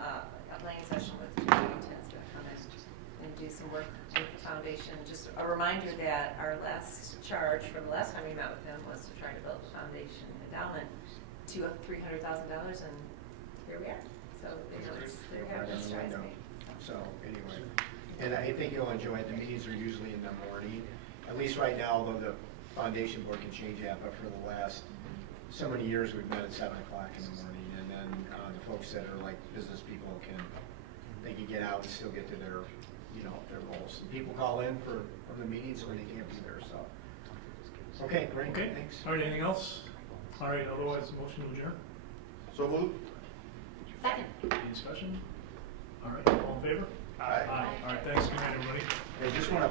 a planning session with D128 to come in and do some work with the foundation. Just a reminder that our last charge from the last time we met with him was to try to build the foundation endowment to $300,000, and here we are. So they're having strides made. So anyway, and I think you'll enjoy it. The meetings are usually in the morning. At least right now, although the foundation board can change that, but for the last so many years, we've met at 7 o'clock in the morning. And then the folks that are like business people can get out and still get to their goals. And people call in from the meetings when they can't be there. So okay, great. Okay. Thanks. All right. Anything else? All right. Otherwise, motion to adjourn. So moved. Second. Any discussion? All right. All in favor? Aye. All right. Thanks. Good night, everybody. I just want to